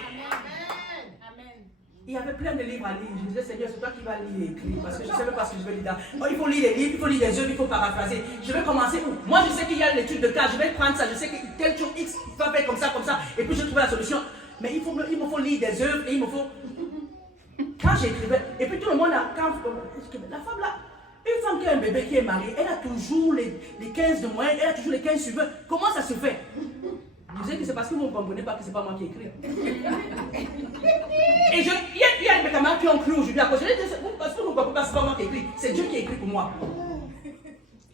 Il y avait plein de livres à lire. Je disais, Seigneur, c'est toi qui vas lire et écrire. Parce que je ne sais même pas ce que je vais lire. Oh, il faut lire des livres, il faut lire des œuvres, il faut paraphraser. Je vais commencer où? Moi, je sais qu'il y a l'étude de cas. Je vais prendre ça. Je sais que tel chose X va faire comme ça. Et puis, je trouve la solution. Mais il me faut lire des œuvres et il me faut. Quand j'écrivais, et puis tout le monde a. La femme là, une femme qui a un bébé qui est mariée, elle a toujours les 15 de moyenne, elle a toujours les 15 suivants. Comment ça se fait? Je disais que c'est parce que vous ne comprenez pas que ce n'est pas moi qui écris. Et il y a des camarades qui ont cru aujourd'hui à cause. Je dis, parce que vous ne comprenez pas, ce n'est pas moi qui écris. C'est Dieu qui écrit pour moi.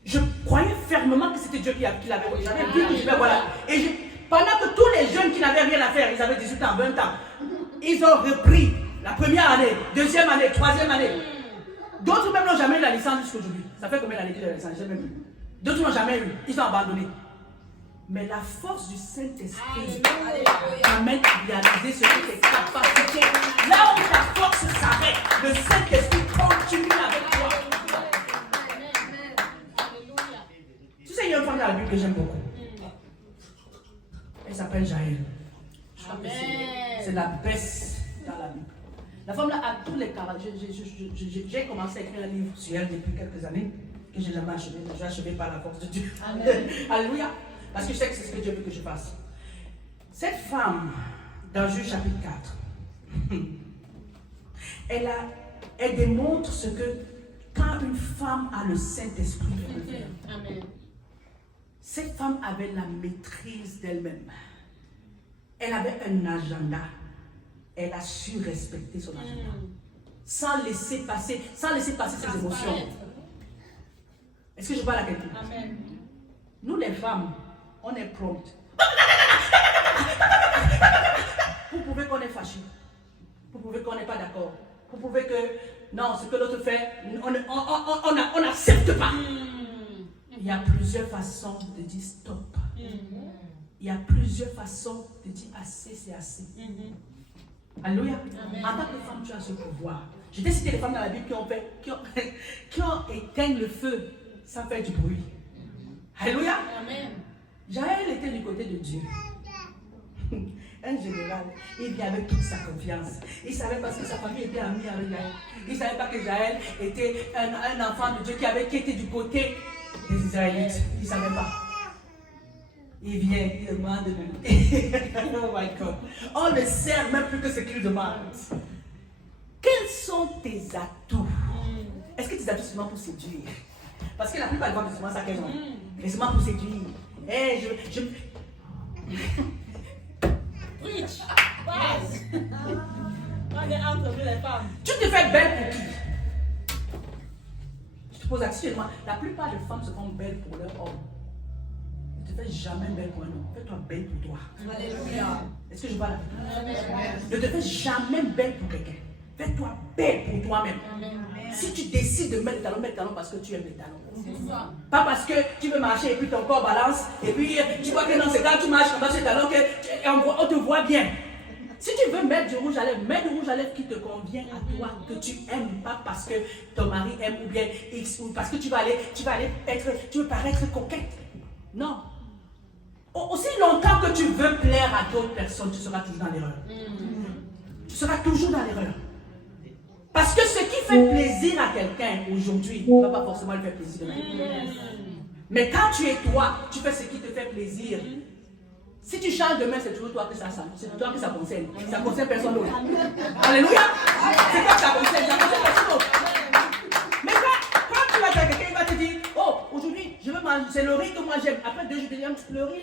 Je croyais fermement que c'était Dieu qui l'avait. J'avais vu que je vais voilà. Et pendant que tous les jeunes qui n'avaient rien à faire, ils avaient 18 ans, 20 ans, ils ont repris la première année, deuxième année, troisième année. D'autres même n'ont jamais eu la licence jusqu'aujourd'hui. Ça fait combien d'années qu'ils ont la licence? Je ne sais même plus. D'autres n'ont jamais eu. Ils ont abandonné. Mais la force du Saint-Esprit t'amène à réaliser ce que tes capacités. Là où ta force s'arrête, le Saint-Esprit continue avec toi. Tu sais, il y a une femme dans la Bible que j'aime beaucoup. Elle s'appelle Jaël. C'est la best dans la Bible. La femme là a tous les caractères. J'ai commencé à écrire un livre sur elle depuis quelques années que je n'ai jamais achevé. Je l'ai achevé par la force de Dieu. Amen. Alléluia. Parce que je sais que c'est ce que Dieu veut que je fasse. Cette femme, dans Juge chapitre 4, elle démontre ce que quand une femme a le Saint-Esprit, elle peut faire. Amen. Cette femme avait la maîtrise d'elle-même. Elle avait un agenda. Elle a su respecter son agenda. Sans laisser passer ses émotions. Est-ce que je parle à quelqu'un? Amen. Nous les femmes, on est promptes. Vous pouvez qu'on est fâché. Vous pouvez qu'on n'est pas d'accord. Vous pouvez que, non, ce que l'autre fait, on n'accepte pas. Il y a plusieurs façons de dire stop. Il y a plusieurs façons de dire assez, c'est assez. Alléluia. En tant que femme, tu as ce pouvoir. J'ai cité les femmes dans la Bible qui ont éteint le feu sans faire du bruit. Alléluia. Amen. Jaël était du côté de Dieu. Un général, il vient avec toute sa confiance. Il savait parce que sa famille était amie avec Jaël. Il ne savait pas que Jaël était un enfant de Dieu qui était du côté des Israélites. Il ne savait pas. Il vient, il demande de lui. Oh my God. On ne sert même plus que ce qu'il demande. Quels sont tes atouts? Est-ce que tes atouts sont seulement pour séduire? Parce que la plupart des femmes, c'est souvent ça qu'elles ont. Mais seulement pour séduire. Hey, Preach. Passe. On est entre les femmes. Tu te fais belle pour qui? Je te pose la question. La plupart des femmes se font belles pour leur homme. Ne te fais jamais belle pour un homme. Fais-toi belle pour toi. Alléluia. Est-ce que je parle à toi? Ne te fais jamais belle pour quelqu'un. Fais-toi belle pour toi-même. Si tu décides de mettre les talons parce que tu aimes les talons. Pas parce que tu veux marcher et puis ton corps balance. Et puis tu vois que dans ce cas, tu marches comme ça sur les talons, on te voit bien. Si tu veux mettre du rouge à lèvres, mets du rouge à lèvres qui te convient à toi, que tu aimes, pas parce que ton mari aime ou bien X, ou parce que tu veux paraître coquette. Non. Aussi longtemps que tu veux plaire à d'autres personnes, tu seras toujours dans l'erreur. Tu seras toujours dans l'erreur. Parce que ce qui fait plaisir à quelqu'un aujourd'hui ne va pas forcément lui faire plaisir demain. Mais quand tu es toi, tu fais ce qui te fait plaisir. Si tu changes demain, c'est toujours toi que ça concerne. Ça ne concerne personne d'autre. Alléluia. C'est toi que ça concerne personne d'autre. Mais quand tu vas dire à quelqu'un, il va te dire, oh, aujourd'hui, je veux manger, c'est le riz que moi j'aime. Après 2 jours, je te dis, le riz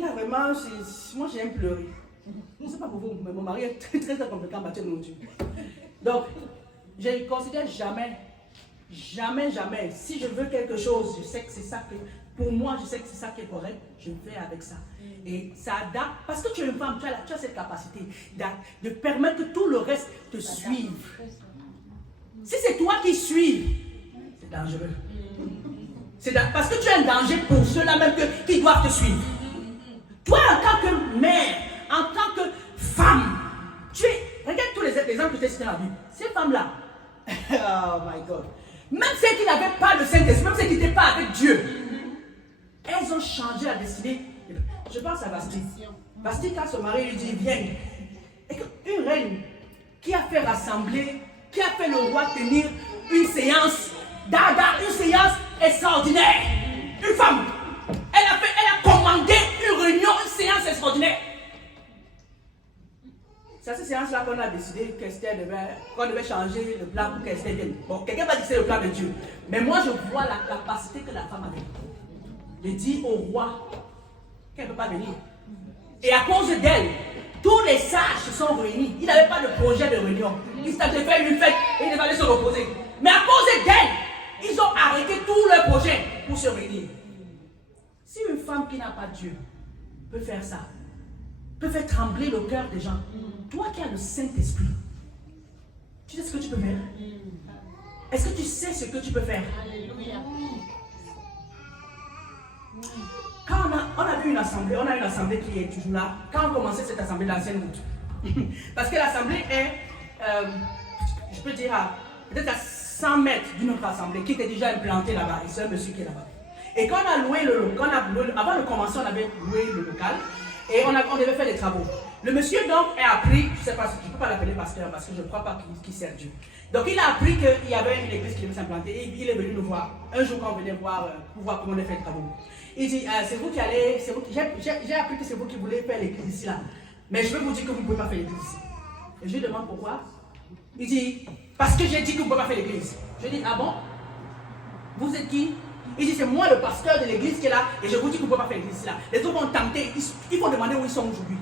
là, vraiment, moi j'aime le riz. Je ne sais pas pour vous, mais mon mari est très très compétent en matière de nourriture. Donc, je ne considère jamais, si je veux quelque chose, je sais que c'est ça que, pour moi, je sais que c'est ça qui est correct, je vais avec ça. Et ça adapte, parce que tu es une femme, tu as cette capacité de permettre que tout le reste te suive. Si c'est toi qui suis, c'est dangereux. Parce que tu es un danger pour ceux-là même qui doivent te suivre. Toi, en tant que mère, en tant que femme, regarde tous les exemples que tu as cités dans la Bible. Ces femmes-là, oh my God, même celles qui n'avaient pas le Saint-Esprit, même celles qui n'étaient pas avec Dieu, elles ont changé la destinée. Je pense à Vasti. Vasti, quand son mari lui dit, viens. Et une reine qui a fait rassembler, qui a fait le roi tenir une séance, une séance extraordinaire. Une femme. Elle a commandé une réunion, une séance extraordinaire. C'est à cette séance-là qu'on a décidé qu'on devait changer le plan pour qu'Esther vienne. Bon, quelqu'un va dire que c'est le plan de Dieu. Mais moi, je vois la capacité que la femme avait. Je dis au roi qu'elle ne peut pas venir. Et à cause d'elle, tous les sages se sont réunis. Ils n'avaient pas de projet de réunion. Ils s'étaient fait une fête et ils devaient aller se reposer. Mais à cause d'elle, ils ont arrêté tous leurs projets pour se réunir. Si une femme qui n'a pas Dieu peut faire ça, peut faire trembler le cœur des gens, toi qui as le Saint-Esprit, tu sais ce que tu peux faire? Est-ce que tu sais ce que tu peux faire? Alléluia. Quand on a eu une assemblée qui est toujours là, quand on commençait cette assemblée, l'ancienne route, parce que l'assemblée est, je peux dire, peut-être à 100 mètres d'une autre assemblée qui était déjà implantée là-bas, et c'est un monsieur qui est là-bas. Et quand on a loué avant de commencer, on avait loué le local, et on devait faire des travaux. Le monsieur donc a appris, je ne sais pas, je ne peux pas l'appeler pasteur parce que je ne crois pas qu'il sert Dieu. Donc il a appris qu'il y avait une église qui devait s'implanter et il est venu nous voir. Un jour quand on venait voir, pour voir comment on a fait les travaux. Il dit, c'est vous qui allez, j'ai appris que c'est vous qui voulez faire l'église ici là. Mais je veux vous dire que vous ne pouvez pas faire l'église ici. Et je lui demande pourquoi. Il dit, parce que j'ai dit que vous ne pouvez pas faire l'église. Je dis, ah bon? Vous êtes qui? Il dit, c'est moi le pasteur de l'église qui est là et je vous dis que vous ne pouvez pas faire l'église ici là. Les autres vont tenter, ils vont demander où ils sont aujourd'hui.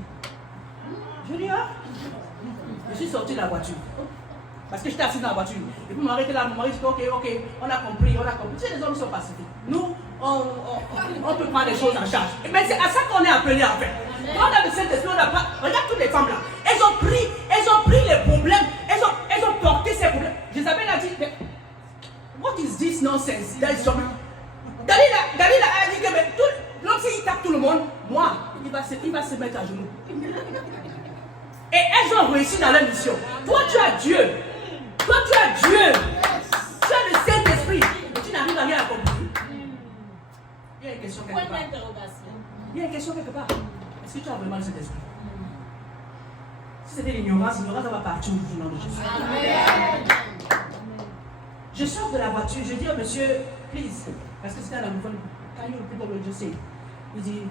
Je dis, ah, je suis sorti de la voiture. Parce que j'étais assis dans la voiture. Et puis mon mari était là, mon mari dit, ok, on a compris. Tu sais, les hommes sont pacifiques. Nous, on peut prendre les choses en charge. Mais c'est à ça qu'on est appelé à faire. Quand on a le Saint-Esprit, on n'a pas. Regarde toutes les femmes là. Elles ont pris les problèmes. Elles ont porté ces problèmes. Isabelle a dit, what is this nonsense? Dalila a dit que l'homme, s'il tape tout le monde, moi, il va se mettre à genoux. Et elles ont réussi dans leur mission. Toi, tu as Dieu. Toi, tu as Dieu. Tu as le Saint-Esprit. Mais tu n'arrives à rien accomplir. Il y a une question quelque part. Il y a une question quelque part. Est-ce que tu as vraiment le Saint-Esprit? Si c'était l'ignorance ça va partir du nom de Jésus. Amen. Je sors de la voiture. Je dis au monsieur, please, parce que c'était un anglophone, can you repeat what you just said? Il dit,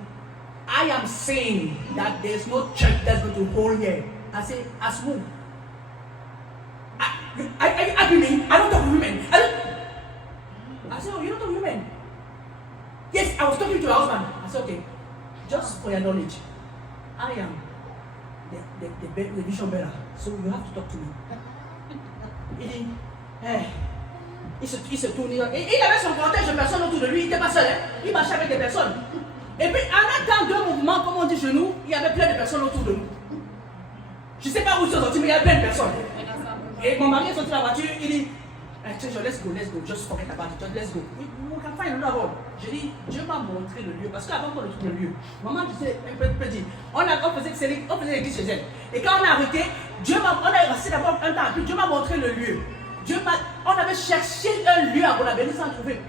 I am saying that there's no church that's going to hold here. I say, as who? Are you arguing me? I don't talk to women. I said, oh, you don't talk to women? Yes, I was talking to your husband. I said, okay, just for your knowledge, I am the vision bearer, so you have to talk to me. Il se tourne, il avait son cortège de personnes autour de lui, il n'était pas seul, hein? Il marchait avec des personnes. Et puis, en un temps de mouvement, comme on dit chez nous, il y avait plein de personnes autour de nous. Je ne sais pas où ils sont sortis, mais il y avait plein de personnes. Et mon mari est sorti de la voiture, il dit, let's go, just forget about it, let's go. We can find another road. Je dis, Dieu m'a montré le lieu, parce qu'avant qu'on trouve le lieu, maman, tu sais, un peu dit, on faisait l'église chez elle. Et quand on a arrêté, on a resté d'abord un temps, puis Dieu m'a montré le lieu. On avait cherché un lieu à Bonabéry sans trouver.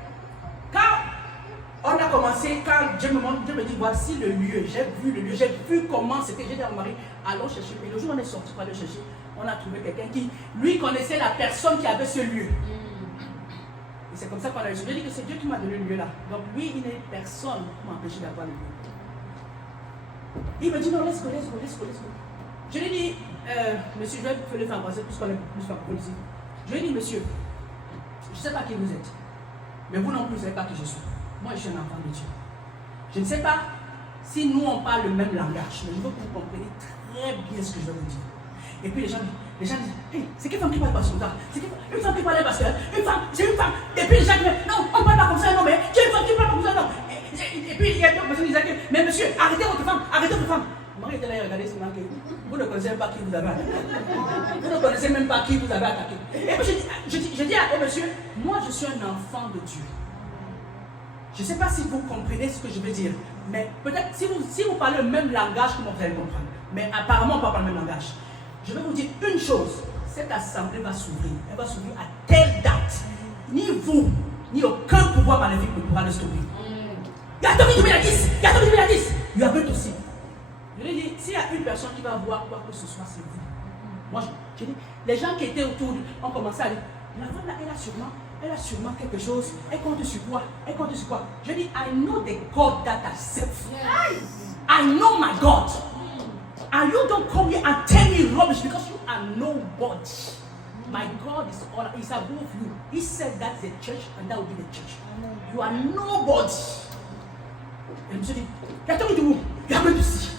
Quand on a commencé, quand Dieu me dit, voici le lieu. J'ai vu le lieu, j'ai vu comment c'était. J'ai dit à mon mari, allons chercher. Et le jour où on est sorti pour aller chercher, on a trouvé quelqu'un qui, lui, connaissait la personne qui avait ce lieu. Et c'est comme ça qu'on a eu. Je lui ai dit que c'est Dieu qui m'a donné le lieu là. Donc lui, il n'est personne pour m'empêcher d'avoir le lieu. Il me dit, non, laisse-le. Je lui ai dit, monsieur, je vais vous le faire passer puisqu'on est plus francophone ici. Je lui ai dit, monsieur, je ne sais pas qui vous êtes. Mais vous non plus, vous ne savez pas qui je suis. Moi, je suis un enfant de Dieu. Je ne sais pas si nous, on parle le même langage, mais je veux que vous compreniez très bien ce que je vais vous dire. Et puis les gens disent, hey, c'est quelle femme qui parle pas comme ça? C'est une femme qui parle parce que, c'est une femme. Et puis les gens disent, non, on ne parle pas comme ça, non, mais tu es une femme qui parle comme ça, non. Et puis il y a d'autres personnes qui disaient, mais monsieur, arrêtez votre femme. Moi, j'étais là et regardez ce que vous ne connaissez même pas qui vous avez attaqué. Vous ne connaissez même pas qui vous avez attaqué. Et puis je dis à monsieur, moi je suis un enfant de Dieu. Je ne sais pas si vous comprenez ce que je veux dire, mais peut-être si vous parlez le même langage que moi, vous allez comprendre. Mais apparemment, on ne parle pas le même langage. Je vais vous dire une chose, cette assemblée va s'ouvrir. Elle va s'ouvrir à telle date. Ni vous, ni aucun pouvoir maléfique ne pourra le stopper. Il y a Tommy 2010, il y a Tommy 2010. Il y a d'autres aussi. Je lui ai dit, s'il y a une personne qui va voir quoi que ce soit, c'est vous. Moi, je dis, les gens qui étaient autour ont commencé à dire, la femme là, elle a sûrement quelque chose. Elle compte sur quoi? Je dis, I know the God that I serve. I know my God. And you don't come here and tell me rubbish because you are nobody. My God is above you. He said that's the church and that will be the church. You are nobody. Et je me suis dit, il y a tout de vous. Il y a même ici.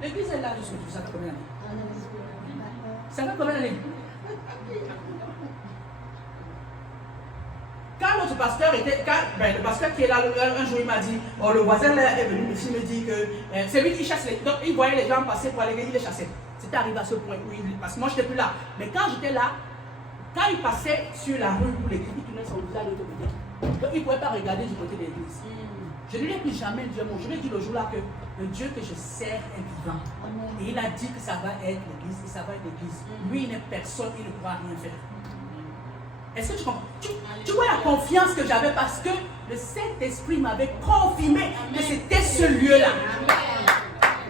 L'église est là jusqu'à tout ça. Combien d'années? Ça fait combien d'années? Quand notre pasteur était, le pasteur qui est là, un jour il m'a dit, oh, le voisin là est venu, il me dit que c'est lui qui chasse les. Donc il voyait les gens passer pour aller, il les chassait. C'était arrivé à ce point où parce que moi je n'étais plus là. Mais quand j'étais là, quand il passait sur la rue pour l'église, il tournait son visage de l'autre côté. Donc il ne pouvait pas regarder du côté de l'église. Je ne lui ai plus jamais dit un mot. Je lui ai dit le jour là que le Dieu que je sers est vivant. Et il a dit que ça va être l'église, et ça va être l'église. Lui il n'est personne, il ne pourra rien faire. Est-ce que tu comprends? Tu vois la confiance que j'avais parce que le Saint-Esprit m'avait confirmé que c'était ce lieu-là.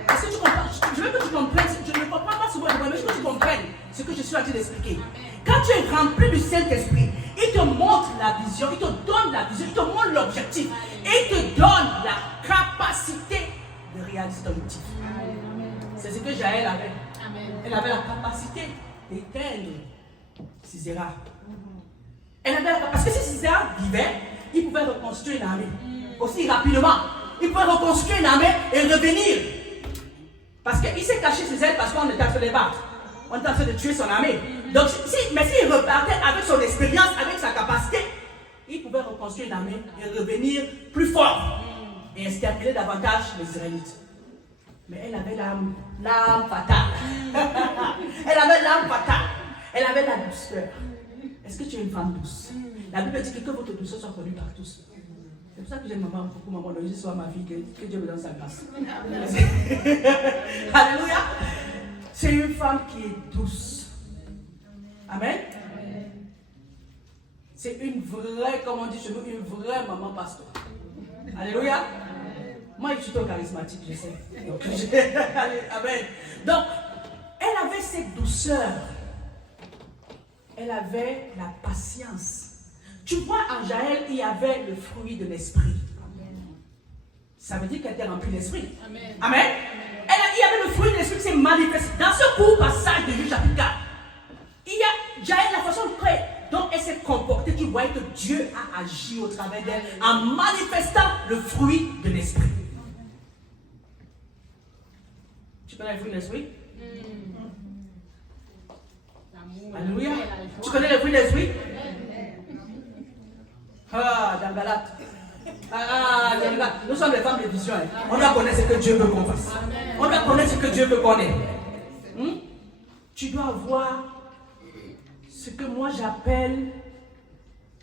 Est-ce que tu comprends? Je veux que tu comprennes. Je ne comprends pas souvent, mais je veux que tu comprennes ce que je suis en train d'expliquer. Quand tu es rempli du Saint-Esprit, il te montre la vision, il te donne la vision, il te montre l'objectif. Et il te donne la capacité de réaliser ton objectif. C'est ce que Jaël avait. Elle avait la capacité d'éteindre Sisera. Elle avait la capacité, parce que si Sisera vivait, il pouvait reconstruire une armée aussi rapidement. Il pouvait reconstruire une armée et revenir. Parce qu'il s'est caché chez elle parce qu'on était en train de les battre. On était en train de tuer son armée. Donc, mais s'il repartait avec son expérience, avec sa capacité, il pouvait reconstruire une armée et revenir plus fort et exterminer davantage les Israélites. Mais elle avait l'âme fatale. Elle avait l'âme fatale. Elle avait la douceur. Est-ce que tu es une femme douce? La Bible dit que votre douceur soit connue par tous. C'est pour ça que j'aime maman beaucoup, maman, le soit ma fille, que Dieu me donne sa grâce. Alléluia. C'est une femme qui est douce. Amen. C'est une vraie, comme on dit chez nous, une vraie maman pasteur. Alléluia. Moi, je suis trop charismatique, je sais. Donc, amen. Donc, elle avait cette douceur. Elle avait la patience. Tu vois, en Jaël, il y avait le fruit de l'esprit. Ça veut dire qu'elle était remplie d'esprit. Amen. Amen. Il y avait le fruit de l'esprit qui s'est manifesté. Dans ce court passage de Juge chapitre 4, il y a Jaël, la façon dont elle s'est comportée, tu voyais que Dieu a agi au travers d'elle en manifestant le fruit de l'esprit. Tu connais le fruit de l'esprit? Alléluia. Tu connais le fruit de l'esprit? Dans Galate. Nous sommes les femmes de vision. On doit connaître ce que Dieu veut qu'on fasse. On doit connaître ce que Dieu veut qu'on ait. Tu dois avoir ce que moi j'appelle,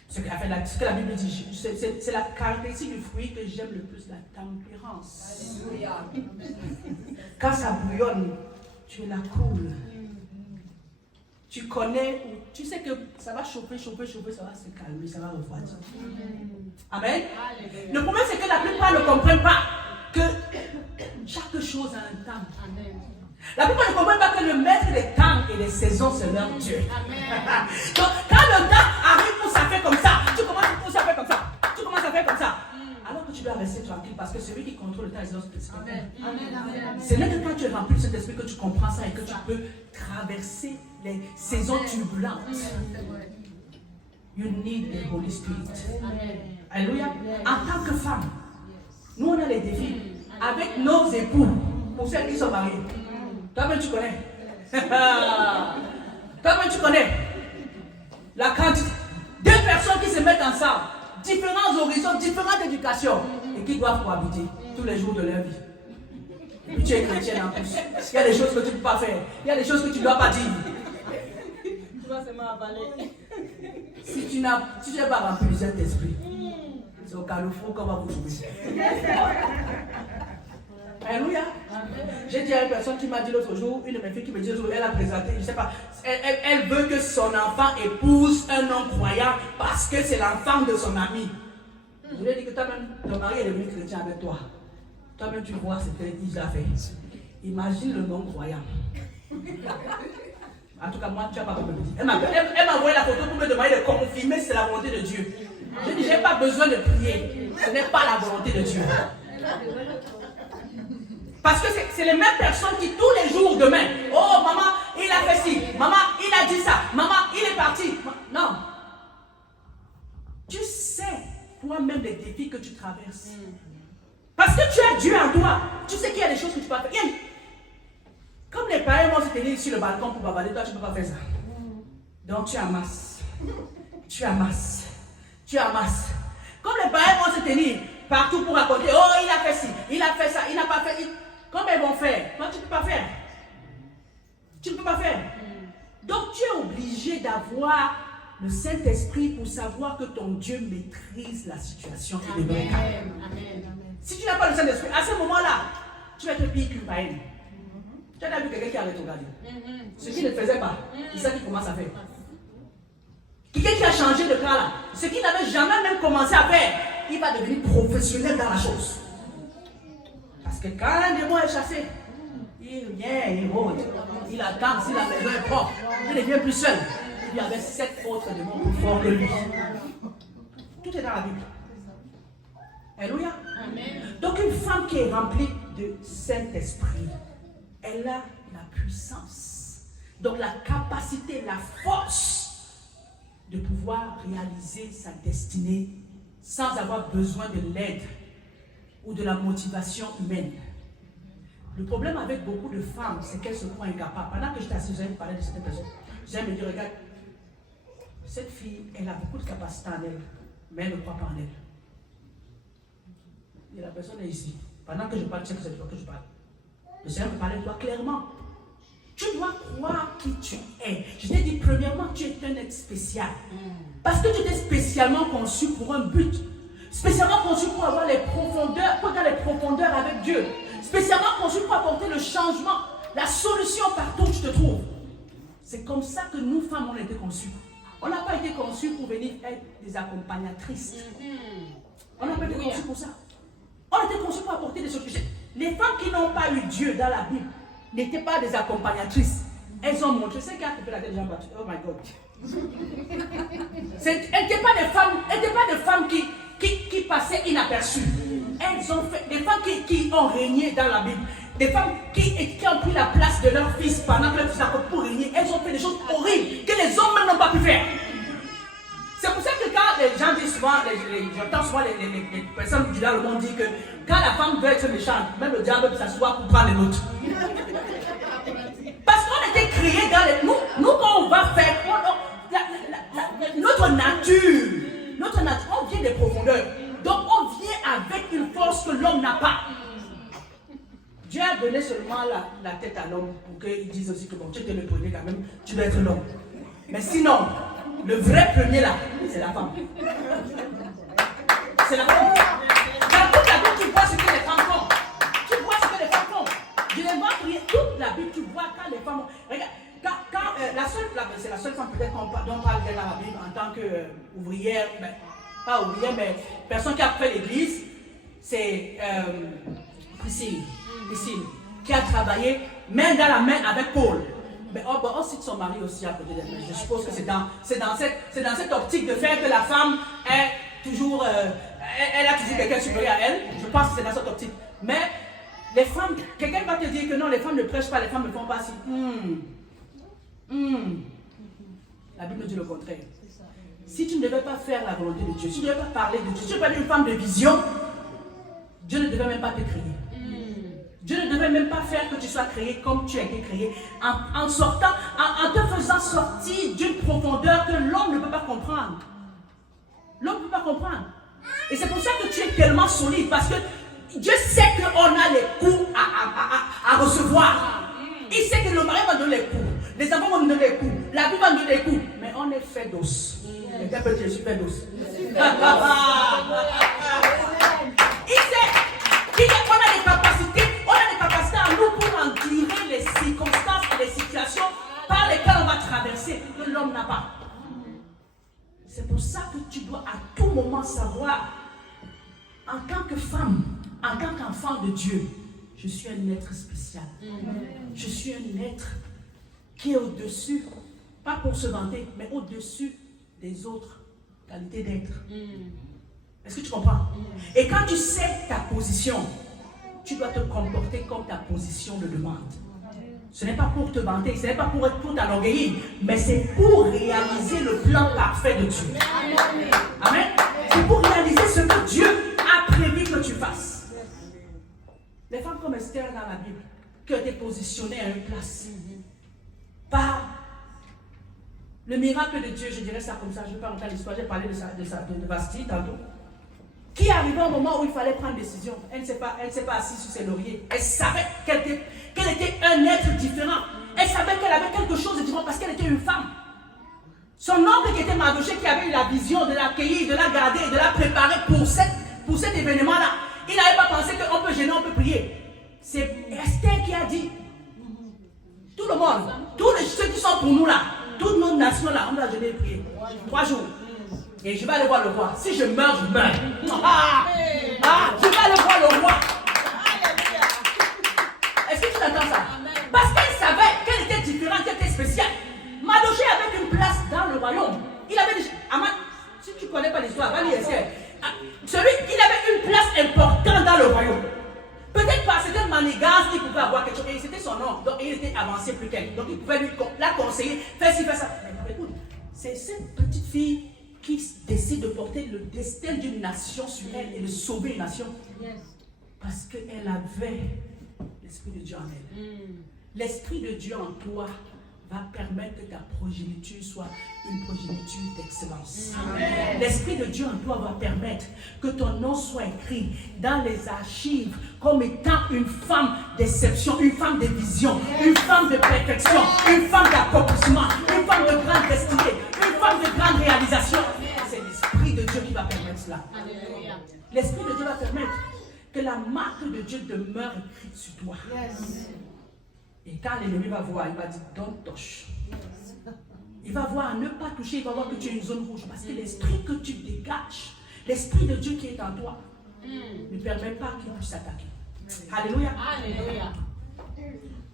ce que la Bible dit, c'est la caractéristique du fruit que j'aime le plus, la tempérance. Alléluia. Quand ça bouillonne, tu la coules. tu connais, tu sais que ça va chauffer, ça va se calmer, ça va refroidir. Amen. Le problème, c'est que la plupart ne comprennent pas que chaque chose a un temps. La plupart ne comprennent pas que le maître des temps et des saisons, c'est leur Dieu. Donc, quand le temps arrive pour ça faire comme ça, tu commences pour ça faire comme ça, tu commences à faire comme ça. Alors que tu dois rester tranquille parce que celui qui contrôle le temps, c'est l'Esprit. Ce n'est que quand tu es rempli de cet esprit que tu comprends ça et que tu peux traverser les saisons turbulentes. You need the Holy Spirit. Alléluia. En tant que femme, nous on a les défis avec nos époux, pour celles qui sont mariées. Toi-même tu connais. Toi-même tu connais. La quantité. Deux personnes qui se mettent ensemble, différents horizons, différentes éducations, et qui doivent cohabiter tous les jours de leur vie. Et puis tu es chrétienne en plus. Il y a des choses que tu ne peux pas faire. Il y a des choses que tu ne dois pas dire. Tu vas seulement avaler. Si tu n'es pas rempli de cet esprit, c'est au carrefour qu'on va vous trouver. Alléluia. J'ai dit à une personne qui m'a dit l'autre jour, une de mes filles qui me dit l'autre jour, elle a présenté, je ne sais pas, elle veut que son enfant épouse un homme croyant parce que c'est l'enfant de son ami. Je lui ai dit que toi-même, ton mari est devenu chrétien avec toi. Toi-même, tu vois ce qu'il a fait. Imagine le non-croyant. En tout cas, moi, tu n'as pas compris. Elle m'a envoyé la photo pour me demander de confirmer si c'est la volonté de Dieu. Je dis, je n'ai pas besoin de prier. Ce n'est pas la volonté de Dieu. Parce que c'est les mêmes personnes qui tous les jours demain, oh maman, il a fait ci, maman, il a dit ça, maman, il est parti. Non. Tu sais toi-même les défis que tu traverses. Parce que tu as Dieu en toi. Tu sais qu'il y a des choses que tu peux faire. Comme les parents vont se tenir sur le balcon pour bavarder, toi tu ne peux pas faire ça. Donc tu amasses. Tu amasses. Tu amasses. Comme les parents vont se tenir partout pour raconter, oh il a fait ci, il a fait ça, il n'a pas fait. Comment ils vont faire? Toi tu ne peux pas faire. Tu ne peux pas faire. Donc tu es obligé d'avoir le Saint-Esprit pour savoir que ton Dieu maîtrise la situation et le calme. Si tu n'as pas le Saint-Esprit, à ce moment-là, tu vas être pire qu'une païenne. Tu as vu quelqu'un qui a rétrogradé. Ce qu'il ne faisait pas, c'est ça qu'il commence à faire. Quelqu'un qui a changé de cas là, ce qu'il n'avait jamais même commencé à faire, il va devenir professionnel dans la chose. Parce que quand un démon est chassé, il vient, il rôde, il attend si la maison est propre, il devient plus seul. Il y avait 7 autres démons plus forts que lui. Tout est dans la Bible. Alléluia. Donc une femme qui est remplie de Saint-Esprit, elle a la puissance, donc la capacité, la force de pouvoir réaliser sa destinée sans avoir besoin de l'aide ou de la motivation humaine. Le problème avec beaucoup de femmes, c'est qu'elles se croient incapables. Pendant que j'étais assise, j'allais me parler de cette personne. J'allais me dire, regarde, cette fille, elle a beaucoup de capacités en elle, mais elle ne croit pas en elle. Et la personne est ici. Pendant que je parle, tu sais que c'est de toi que je parle. Le Seigneur me parlait de toi clairement. Tu dois croire qui tu es. Je t'ai dit, premièrement, tu es un être spécial. Parce que tu étais spécialement conçu pour un but. Spécialement conçu pour avoir les profondeurs, pour avoir les profondeurs avec Dieu. Spécialement conçu pour apporter le changement, la solution partout où tu te trouves. C'est comme ça que nous, femmes, on a été conçues. On n'a pas été conçues pour venir être des accompagnatrices. On n'a pas été conçues pour ça. On a été conçues pour apporter des solutions. Les femmes qui n'ont pas eu Dieu dans la Bible n'étaient pas des accompagnatrices. Elles ont montré. C'est qui a coupé la tête des gens battus. Oh my God. Elles n'étaient pas des femmes qui passaient inaperçues. Elles ont fait des femmes qui ont régné dans la Bible. Des femmes qui ont pris la place de leur fils pendant que leur fils a pour régner. Elles ont fait des choses horribles que les hommes même n'ont pas pu faire. C'est pour ça que quand les gens disent souvent, j'entends souvent les personnes qui dans le monde dire que quand la femme veut être méchante, même le diable peut s'asseoir pour prendre les nôtres. Parce qu'on était créés dans les... Nous quand on va faire... Notre nature, on vient des profondeurs. Donc on vient avec une force que l'homme n'a pas. Dieu a donné seulement la tête à l'homme pour qu'il dise aussi que bon, tu te le prenais quand même, tu dois être l'homme. Mais sinon, le vrai premier là, c'est la femme. C'est la femme. Dans toute la Bible, tu vois ce que les femmes font. Tu vois ce que les femmes font. Je les vois prier toute la Bible, tu vois quand les femmes... Regarde, la seule, c'est qu'ouvrière, pas ouvrière, mais personne qui a fait l'église, c'est Priscille, qui a travaillé main dans la main avec Paul. Mais on cite son mari aussi à côté d'elle. Je suppose que c'est dans cette optique de faire que la femme est toujours, elle a toujours quelqu'un supérieur à elle. Je pense que c'est dans cette optique. Mais les femmes, quelqu'un va te dire que non, les femmes ne prêchent pas, les femmes ne font pas si. La Bible dit le contraire. Si tu ne devais pas faire la volonté de Dieu, si tu ne devais pas parler de Dieu, si tu n'es pas une femme de vision, Dieu ne devait même pas te créer. Dieu ne devait même pas faire que tu sois créé comme tu as été créé, en sortant, en te faisant sortir d'une profondeur que l'homme ne peut pas comprendre. L'homme ne peut pas comprendre. Et c'est pour ça que tu es tellement solide, parce que Dieu sait qu'on a les coups à recevoir. Il sait que le mari va donner les coups, les enfants vont nous donner les coups, la vie va nous donner les coups, mais on est fait d'os. Quelqu'un peut dire, je suis fait d'os. Il sait qu'on a des capacités à nous pour endurer les circonstances et les situations par lesquelles on va traverser, que l'homme n'a pas. C'est pour ça que tu dois à tout moment savoir, en tant que femme, en tant qu'enfant de Dieu, je suis un être spécial. Je suis un être qui est au-dessus, pas pour se vanter, mais au-dessus des autres qualités d'être. Est-ce que tu comprends? Et quand tu sais ta position, tu dois te comporter comme ta position le demande. Ce n'est pas pour te vanter, ce n'est pas pour t'enorgueillir, mais c'est pour réaliser le plan parfait de Dieu. Amen. C'est pour réaliser ce que Dieu a prévu que tu fasses. Les femmes comme Esther dans la Bible, qui ont été positionnées à une place par le miracle de Dieu, je dirais ça comme ça, je ne vais pas rentrer dans l'histoire, j'ai parlé de Vasti tantôt, qui est arrivée au moment où il fallait prendre une décision. Elle ne s'est pas assise sur ses lauriers. Elle savait qu'elle était un être différent. Elle savait qu'elle avait quelque chose de différent parce qu'elle était une femme. Son oncle qui était Mardochée, qui avait eu la vision de l'accueillir, de la garder et de la préparer pour cet événement-là. Il n'avait pas pensé qu'on peut gêner, on peut prier. C'est Esther qui a dit, tout le monde, tous ceux qui sont pour nous là, toutes nos nations là, on doit gêner et prier. 3 jours. Et je vais aller voir le roi. Si je meurs, je meurs. Je vais aller voir le roi. Est-ce que tu entends ça? Parce qu'elle savait qu'elle était différente, qu'elle était spéciale. Mardochée avait une place dans le royaume. Il avait des... Si tu ne connais pas l'histoire, va lire Esther. Il avait une place importante dans le royaume. Peut-être par cette manigance, il pouvait avoir quelque chose. Et c'était son nom. Donc il était avancé plus qu'elle. Donc il pouvait la conseiller, faire ci, faire ça. Mais écoute, c'est cette petite fille qui décide de porter le destin d'une nation sur elle et de sauver une nation. Parce qu'elle avait l'Esprit de Dieu en elle. L'Esprit de Dieu en toi va permettre que ta progéniture soit une progéniture d'excellence. L'Esprit de Dieu en toi va permettre que ton nom soit écrit dans les archives comme étant une femme d'exception, une femme de vision, une femme de perfection, une femme d'accomplissement, une femme de grande destinée, une femme de grande réalisation. C'est l'Esprit de Dieu qui va permettre cela. L'Esprit de Dieu va permettre que la marque de Dieu demeure écrite sur toi. Et quand l'ennemi va voir, il va dire, don't touch. Il va voir, ne pas toucher, il va voir que tu es une zone rouge. Parce que l'esprit que tu dégages, l'esprit de Dieu qui est en toi, ne permet pas qu'il puisse s'attaquer. Alléluia. Alléluia.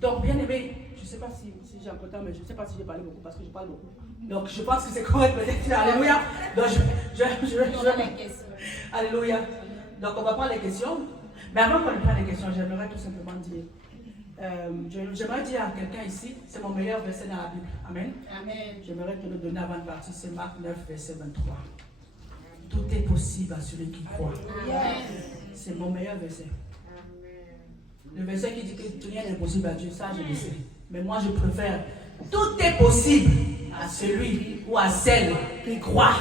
Donc, bien aimé, je ne sais pas si j'ai un peu de temps, mais je ne sais pas si j'ai parlé beaucoup parce que je parle beaucoup. Donc, je pense que c'est correct peut-être. Alléluia. Donc, Alléluia. Donc, on va prendre les questions. Mais avant qu'on prenne les questions, j'aimerais tout simplement dire. J'aimerais dire à quelqu'un ici, c'est mon meilleur verset dans la Bible. Amen. Amen. J'aimerais te le donner avant de partir, c'est Marc 9, verset 23. Tout est possible à celui qui croit. Amen. C'est mon meilleur verset. Le verset qui dit que rien n'est possible à Dieu, ça je le sais. Mais moi je préfère, tout est possible à celui ou à celle qui croit.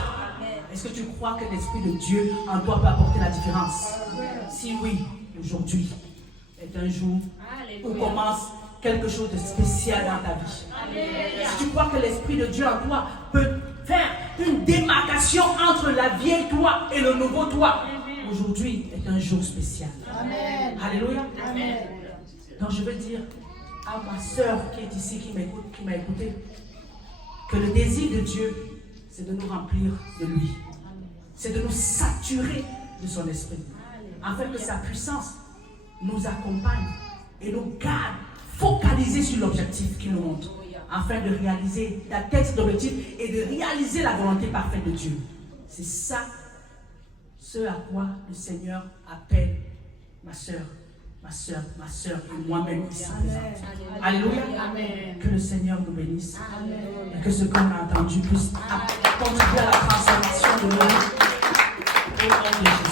Est-ce que tu crois que l'Esprit de Dieu en toi peut apporter la différence? Si oui, aujourd'hui est un jour où commence quelque chose de spécial dans ta vie. Si tu crois que l'Esprit de Dieu en toi peut faire une démarcation entre la vieille toi et le nouveau toi, aujourd'hui est un jour spécial. Amen. Alléluia. Amen. Donc je veux dire à ma soeur qui est ici, qui m'a écouté, que le désir de Dieu, c'est de nous remplir de lui. C'est de nous saturer de son esprit. Afin que sa puissance nous accompagne et nous garde focalisés sur l'objectif qu'il nous montre. Afin de réaliser, d'atteindre cet objectif et de réaliser la volonté parfaite de Dieu. C'est ça, ce à quoi le Seigneur appelle ma soeur, et moi-même ici présente. Alléluia. Amen. Que le Seigneur nous bénisse. Amen. Et que ce qu'on a entendu puisse contribuer à la transformation de l'homme au nom de Jésus.